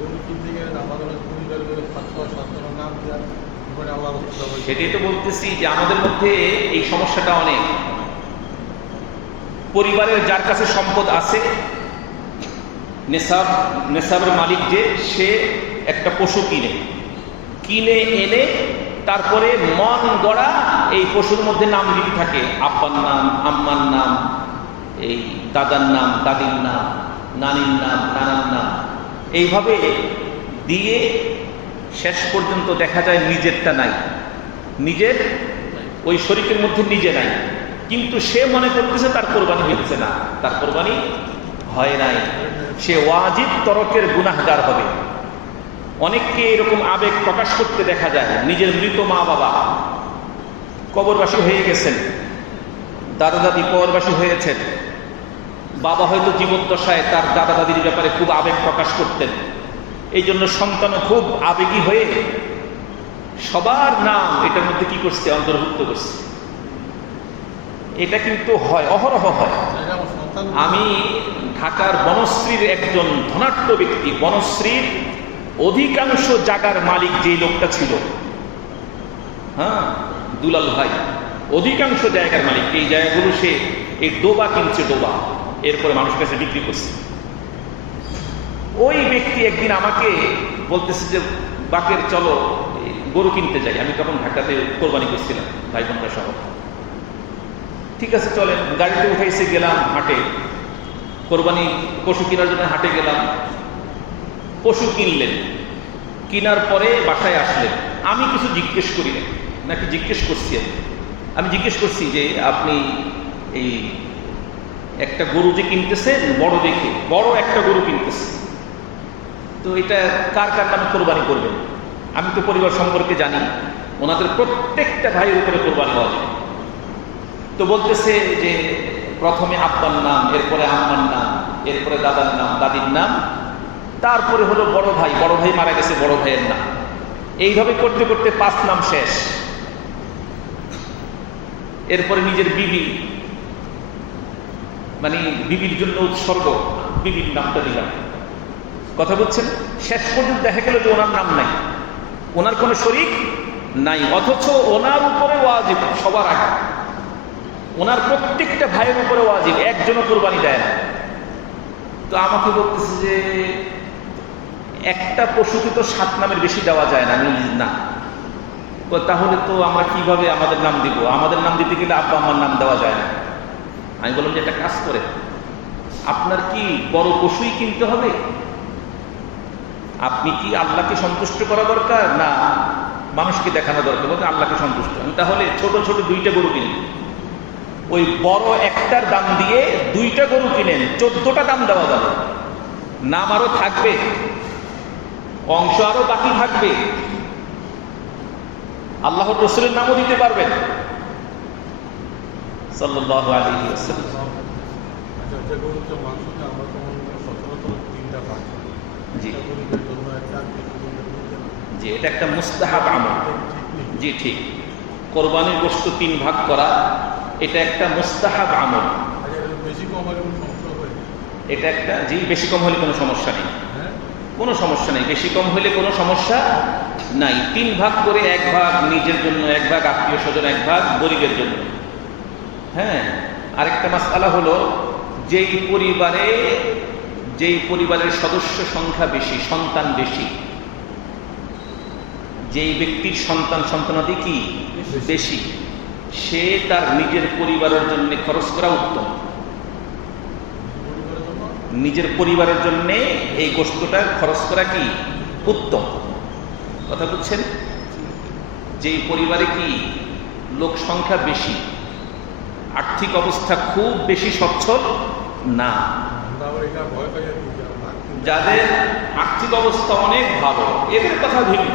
গরু কিনতে গেলে আমাদের পরিবার করে 5-6-7 জনের নাম দেওয়া, সেটাই তো বলতেছি যে আমাদের মধ্যে এই সমস্যাটা অনেক। পরিবারের যার কাছে সম্পদ আছে, নেশাবের মালিক যে, সে একটা পশু কিনে এনে তারপরে মন গড়া এই পশুর মধ্যে নাম লিখে থাকে, আব্বার নাম, আম্মার নাম, এই দাদার নাম, দাদির নাম, নানির নাম, নানার নাম, এইভাবে দিয়ে শেষ পর্যন্ত দেখা যায় নিজেরটা নাই, নিজের ওই শরীকের মধ্যে নিজে নাই, কিন্তু সে মনে করতেছে তার কোরবানি হয়েছে না, তার কোরবানি হয় নাই, সে ওয়াজিব তরকের গুনাহগার হবে। অনেককে এরকম আবেগ প্রকাশ করতে দেখা যায়, নিজের মৃত মা বাবা কবরবাসী হয়ে গেছেন, দাদা দাদি কবরবাসী হয়েছেন, বাবা হয়তো জীবদ্দশায় তার দাদা দাদির ব্যাপারে খুব আবেগ প্রকাশ করতেন, এই জন্য সন্তানও খুব আবেগী হয়ে সবার নাম এটার মধ্যে কি করছে, অন্তর্ভুক্ত করছে। এটা কিন্তু হয়, অহরহ হয়। আমি ঢাকার বনশ্রীর একজন ধনাঢ্য ব্যক্তি, বনশ্রীর অধিকাংশ জায়গার মালিক যে লোকটা ছিল, হ্যাঁ দুলাল ভাই, অধিকাংশ জায়গার মালিক, এই জায়গাগুলো সে এই ডোবা কিনছে, ডোবা, এরপরে মানুষের কাছে বিক্রি করছে। ওই ব্যক্তি একদিন আমাকে বলতেছে যে বাকের চলো গরু কিনতে যাই। আমি তখন ঢাকাতে কোরবানি করছিলাম ভাই বোনরা সহ। ঠিক আছে চলেন, গাড়িতে উঠাইছে, গেলাম হাটে, কোরবানি পশু কেনার জন্য হাটে গেলাম। পশু কিনলেন, কেনার পরে বাসায় আসলেন, আমি কিছু জিজ্ঞেস করি নাকি জিজ্ঞেস করছি, আমি জিজ্ঞেস করছি যে আপনি এই একটা গরু যে কিনতেছেন, বড় দেখে বড় একটা গরু কিনতেছেন, তো এটা কার কার নামে কোরবানি করবেন? আমি তো পরিবার সম্পর্কে জানি, ওনাদের প্রত্যেকটা ভাইয়ের উপরে কোরবানি হওয়া যায়। তো বলতেছে যে প্রথমে আব্বার নাম, এরপরে আম্মার নাম, এরপরে দাদার নাম, দাদির নাম, তারপরে হলো বড় ভাই, বড় ভাই মারা গেছে, বড় ভাইয়ের নাম। এইভাবে করতে করতে 5 নাম শেষ। এরপরে নিজের বিবি, মানে বিবির জন্য উৎসর্গ, বিবির নামটা দিলাম। কথা বুঝছেন? শেষ পর্যন্ত দেখা গেল যে ওনার নাম নাই, ওনার কোনো শরীক নাই, অথচ ওনার উপরে ওয়াজিব সবার আগে, ওনার প্রত্যেকটা ভাইয়ের উপরে ওয়াজিব, একজনও কোরবানি দেয় না। তো আমাকে বলতেছে যে একটা পশুকে তো 7 নামের বেশি দেওয়া যায় না। আমি না, তাহলে তো আমরা কিভাবে আমাদের নাম দিব? আমাদের নাম দিতে গেলে আব্বা আমার নাম দেওয়া যায় না। আমি বললাম যে একটা কাজ করে, আপনার কি বড় পশুই কিনতে হবে? আপনি কি আল্লাহকে সন্তুষ্ট করা দরকার না মানুষকে দেখানো দরকার? বলতে আল্লাহকে সন্তুষ্ট। তাহলে ছোট ছোট 2টা গরু কিনেন, ওই বড় একটার দাম দিয়ে 2টা গরু কিনেন, 14টা দাম দেওয়া যাবে, নাম আরো থাকবে, অংশ আরো বাকি থাকবে, আল্লাহর রাসূলের নামও দিতে পারবেন সাল্লাল্লাহু আলাইহি ওয়াসাল্লাম। আচ্ছা, যে গরুতে মাংসটা আমরা তো সচরাচর 3টা ভাগ করি। জি গরুদের জন্য একটা, জি, এটা একটা মুস্তাহাব আমল। ঠিক নেই। জি ঠিক, কোরবানির গোশত 3 ভাগ করা এটা একটা মুস্তাহাব আমল। আচ্ছা, বেশি কম হলে কোনো সমস্যা হয়? এটা একটা, জি, বেশি কম হলে কোনো সমস্যা নেই, হ্যাঁ, কোনো সমস্যা নেই, বেশি কম হলে কোনো সমস্যা নাই। 3 ভাগ করে 1 ভাগ নিজের জন্য, 1 ভাগ আত্মীয় স্বজন, 1 ভাগ গরিবের জন্য। হ্যাঁ, আরেকটা মাসআলা হলো, যেই পরিবারের সদস্য সংখ্যা বেশি, সন্তান বেশি, যেই ব্যক্তির সন্তানাদি কি বেশি, সে তার নিজের পরিবারের জন্য খরচ করা উত্তম। পরিবারের জন্য নিজের পরিবারের জন্য এই গোশতটা খরচ করা কি উত্তম। কথা বুঝছেন? যেই পরিবারে কি লোক সংখ্যা বেশি, আর্থিক অবস্থা খুব বেশি সচ্ছল না, আমরা আবার এটা ভয় পাই আর কি, যে আমরা যাদের আর্থিক অবস্থা অনেক ভালো, এদের কথা ভিন্ন।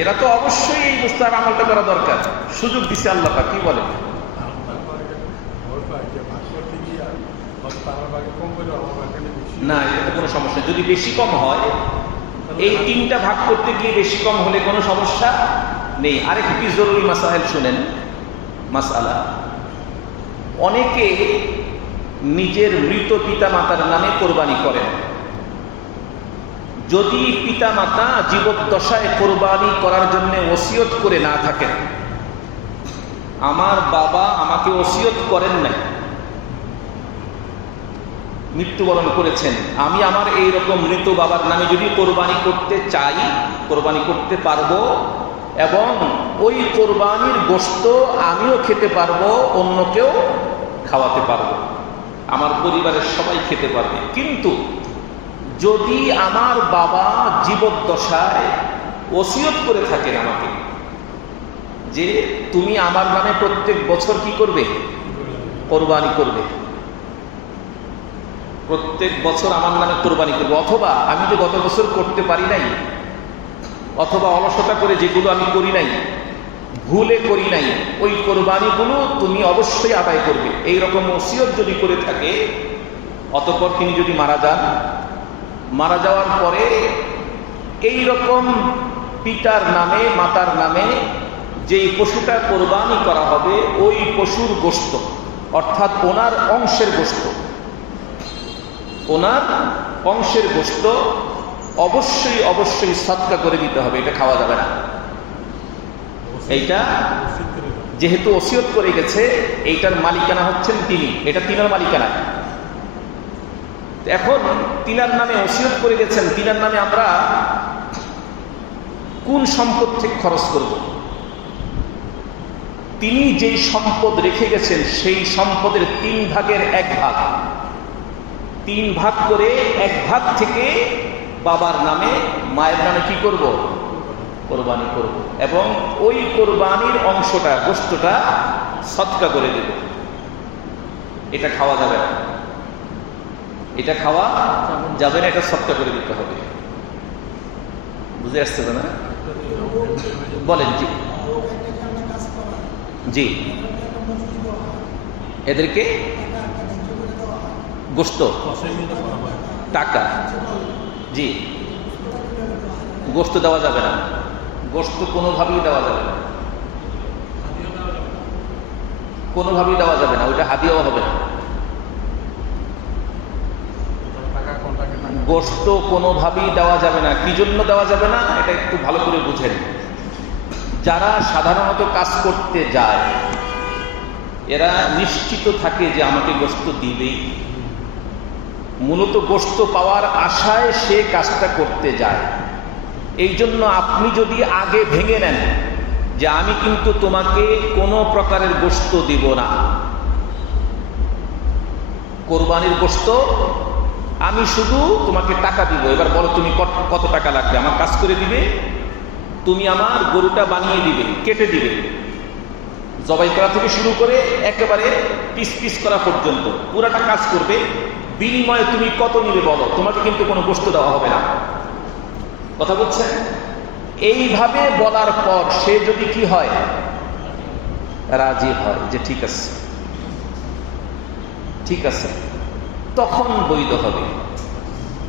এরা তো অবশ্যই এই মুস্তাহাব আমলটা করা দরকার, সুযোগ দিছে আল্লাহ পাক। কি বলে? ভয় পাই যে ভাগ করতে গিয়ে হয়তো তার ভাগে কম করে আমার ভাগে বেশি। না, এটা কোনো সমস্যা নেই। যদি বেশি কম হয়, এই 3টা ভাগ করতে গিয়ে বেশি কম হলে কোনো সমস্যা নেই। আরেকটি জরুরি মাসাইল শুনেন, মাসআলা, অনেকে নিজের মৃত পিতা মাতার নামে কোরবানি করেন। যদি পিতা মাতা জীবদ্দশায় কোরবানি করার জন্য ওসিয়ত করে না থাকেন, আমার বাবা আমাকে ওসিয়ত করেন নাই, মৃত্যুবরণ করেছেন, আমি আমার এইরকম মৃত বাবার নামে যদি কোরবানি করতে চাই, কোরবানি করতে পারবো, এবং ওই কোরবানির গোশত আমিও খেতে পারবো, অন্যকেও খাওয়াতে পারবো, আমার পরিবারের সবাই খেতে পারবে। কিন্তু যদি আমার বাবা জীবদ্দশায় ওসিয়ত করে থাকেন আমাকে যে তুমি আমার নামে প্রত্যেক বছর কি করবে? কোরবানি করবে, প্রত্যেক বছর আমার নামে কোরবানি করবে, অথবা আমি যে গত বছর করতে পারি নাই, অথবা অলসতা করে যেগুলো আমি করি নাই, ভুলে করি নাই, ওই কোরবানিগুলো তুমি অবশ্যই আদায় করবে, এইরকম ওসিয়ত যদি করে থাকে, অতঃপর তিনি যদি মারা যান, মারা যাওয়ার পরে এই রকম পিতার নামে মাতার নামে যেই পশুটা কোরবানি করা হবে, ওই পশুর গোশত, অর্থাৎ ওনার অংশের গোশত, ওনার অংশের গোশত অবশ্যই অবশ্যই সদকা করে দিতে হবে, এটা খাওয়া যাবে না। এইটা যেহেতু ওসিয়ত করে গেছে, এইটার মালিকানা হচ্ছেন তিনি, এটা তিনার মালিকানা। এখন তিনার নামে ওসিয়ত করে গেছেন, তিনার নামে আমরা কোন সম্পদ থেকে খরচ করব? তিনি যেই সম্পদ রেখে গেছেন সেই সম্পদের 3 ভাগের 1 ভাগ, 3 ভাগ করে 1 ভাগ থেকে বাবার নামে মায়ের নামে কি করব? কোরবানি করব, এবং ওই কোরবানির অংশটা গোশতটা সদকা করে দেব। এটা খাওয়া যাবে না, এটা খাওয়া যাবে না, এটা সদকা করে দিতে হবে। বুঝে আসছে না? বলেন। জি জি এদেরকে গোশত, কষাই নিতে করা হয়। টাকা, জি, গোশত দেওয়া যাবে না, গোশত কোনোভাবেই দেওয়া যাবে না, কোনোভাবেই দেওয়া যাবে না, ওইটা হাদিয়াও হবে না। টাকা কন্টাকে টাকা গোশত কোনোভাবেই দেওয়া যাবে না। কি জন্য দেওয়া যাবে না এটা একটু ভালো করে বুঝেন। যারা সাধারণত কাজ করতে যায় এরা নিশ্চিত থাকে যে আমাকে গোশত দিবেই, মূলত গোশত পাওয়ার আশায় সে কাজটা করতে যায়। এই জন্য আপনি যদি আগে ভেঙে নেন যে আমি কিন্তু তোমাকে কোনো প্রকারের গোশত দিব না, কোরবানির গোশত আমি শুধু তোমাকে টাকা দিব, এবার বলো তুমি কত টাকা লাগবে, আমার কাজ করে দিবে, তুমি আমার গরুটা বানিয়ে দিবে, কেটে দিবে, জবাই করা থেকে শুরু করে একেবারে পিস পিস করা পর্যন্ত পুরাটা কাজ করবে, বিনিময়ে তুমি কত নিবে বলো, তোমাকে কিন্তু কোনো গোশত দেওয়া হবে না। কথা বলছেন? এইভাবে বলার পর সে যদি কি হয়, রাজি হয় যে ঠিক আছে ঠিক আছে, তখন বৈধ হবে।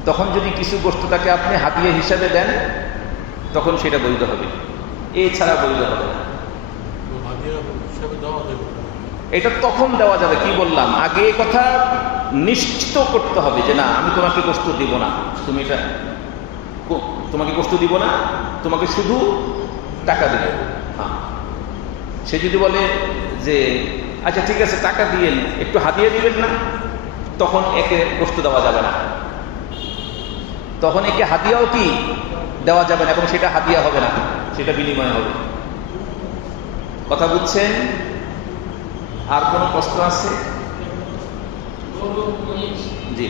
তখন যদি কিছু গোশত তাকে আপনি হাদিয়া হিসাবে দেন তখন সেটা বৈধ হবে, এছাড়া বৈধ হবে না। তো হাদিয়া হিসাবে দেওয়া যাবে। এটা তখন দেওয়া যাবে। কি বললাম আগে, এই কথা নিশ্চিত করতে হবে যে না আমি তোমাকে গোশত দিব না, তুমি এটা তোমাকে গোশত দিব না, তোমাকে শুধু টাকা দিবে। হ্যাঁ, সে যদি বলে যে আচ্ছা ঠিক আছে টাকা দিয়েন, একটু হাদিয়া দিবেন না, তখন একে গোশত দেওয়া যাবে না, তখন একে হাদিয়াও কি দেওয়া যাবে না, এবং সেটা হাদিয়া হবে না, সেটা বিনিময় হবে। কথা বুঝছেন? আর কোনো প্রশ্ন আছে? জি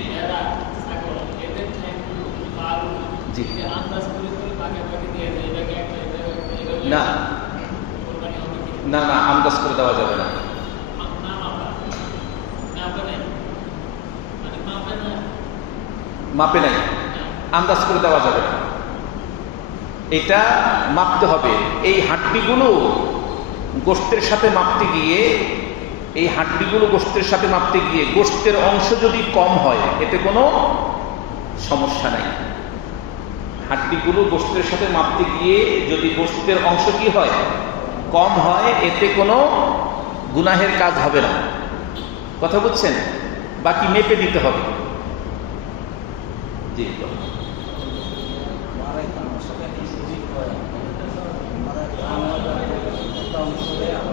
জি, না না না, আন্দাজ করে দেওয়া যাবে না। মাপে নাই, আন্দাজ করে দেওয়া যাবে না, এটা মাপতে হবে। এই হাড্ডিগুলো গোশতের সাথে মাপতে গিয়ে, এই হাড্ডিগুলো গোশতের সাথে মাপতে গিয়ে গোশতের অংশ যদি কম হয় এতে কোনো সমস্যা নাই। হাড্ডিগুলো গোশতের সাথে মাপতে গিয়ে যদি গোশতের অংশ কি হয়, কম হয়, এতে কোনো গুনাহের কাজ হবে না। কথা বুঝছেন? বাকি মেপে দিতে হবে। জি, আমার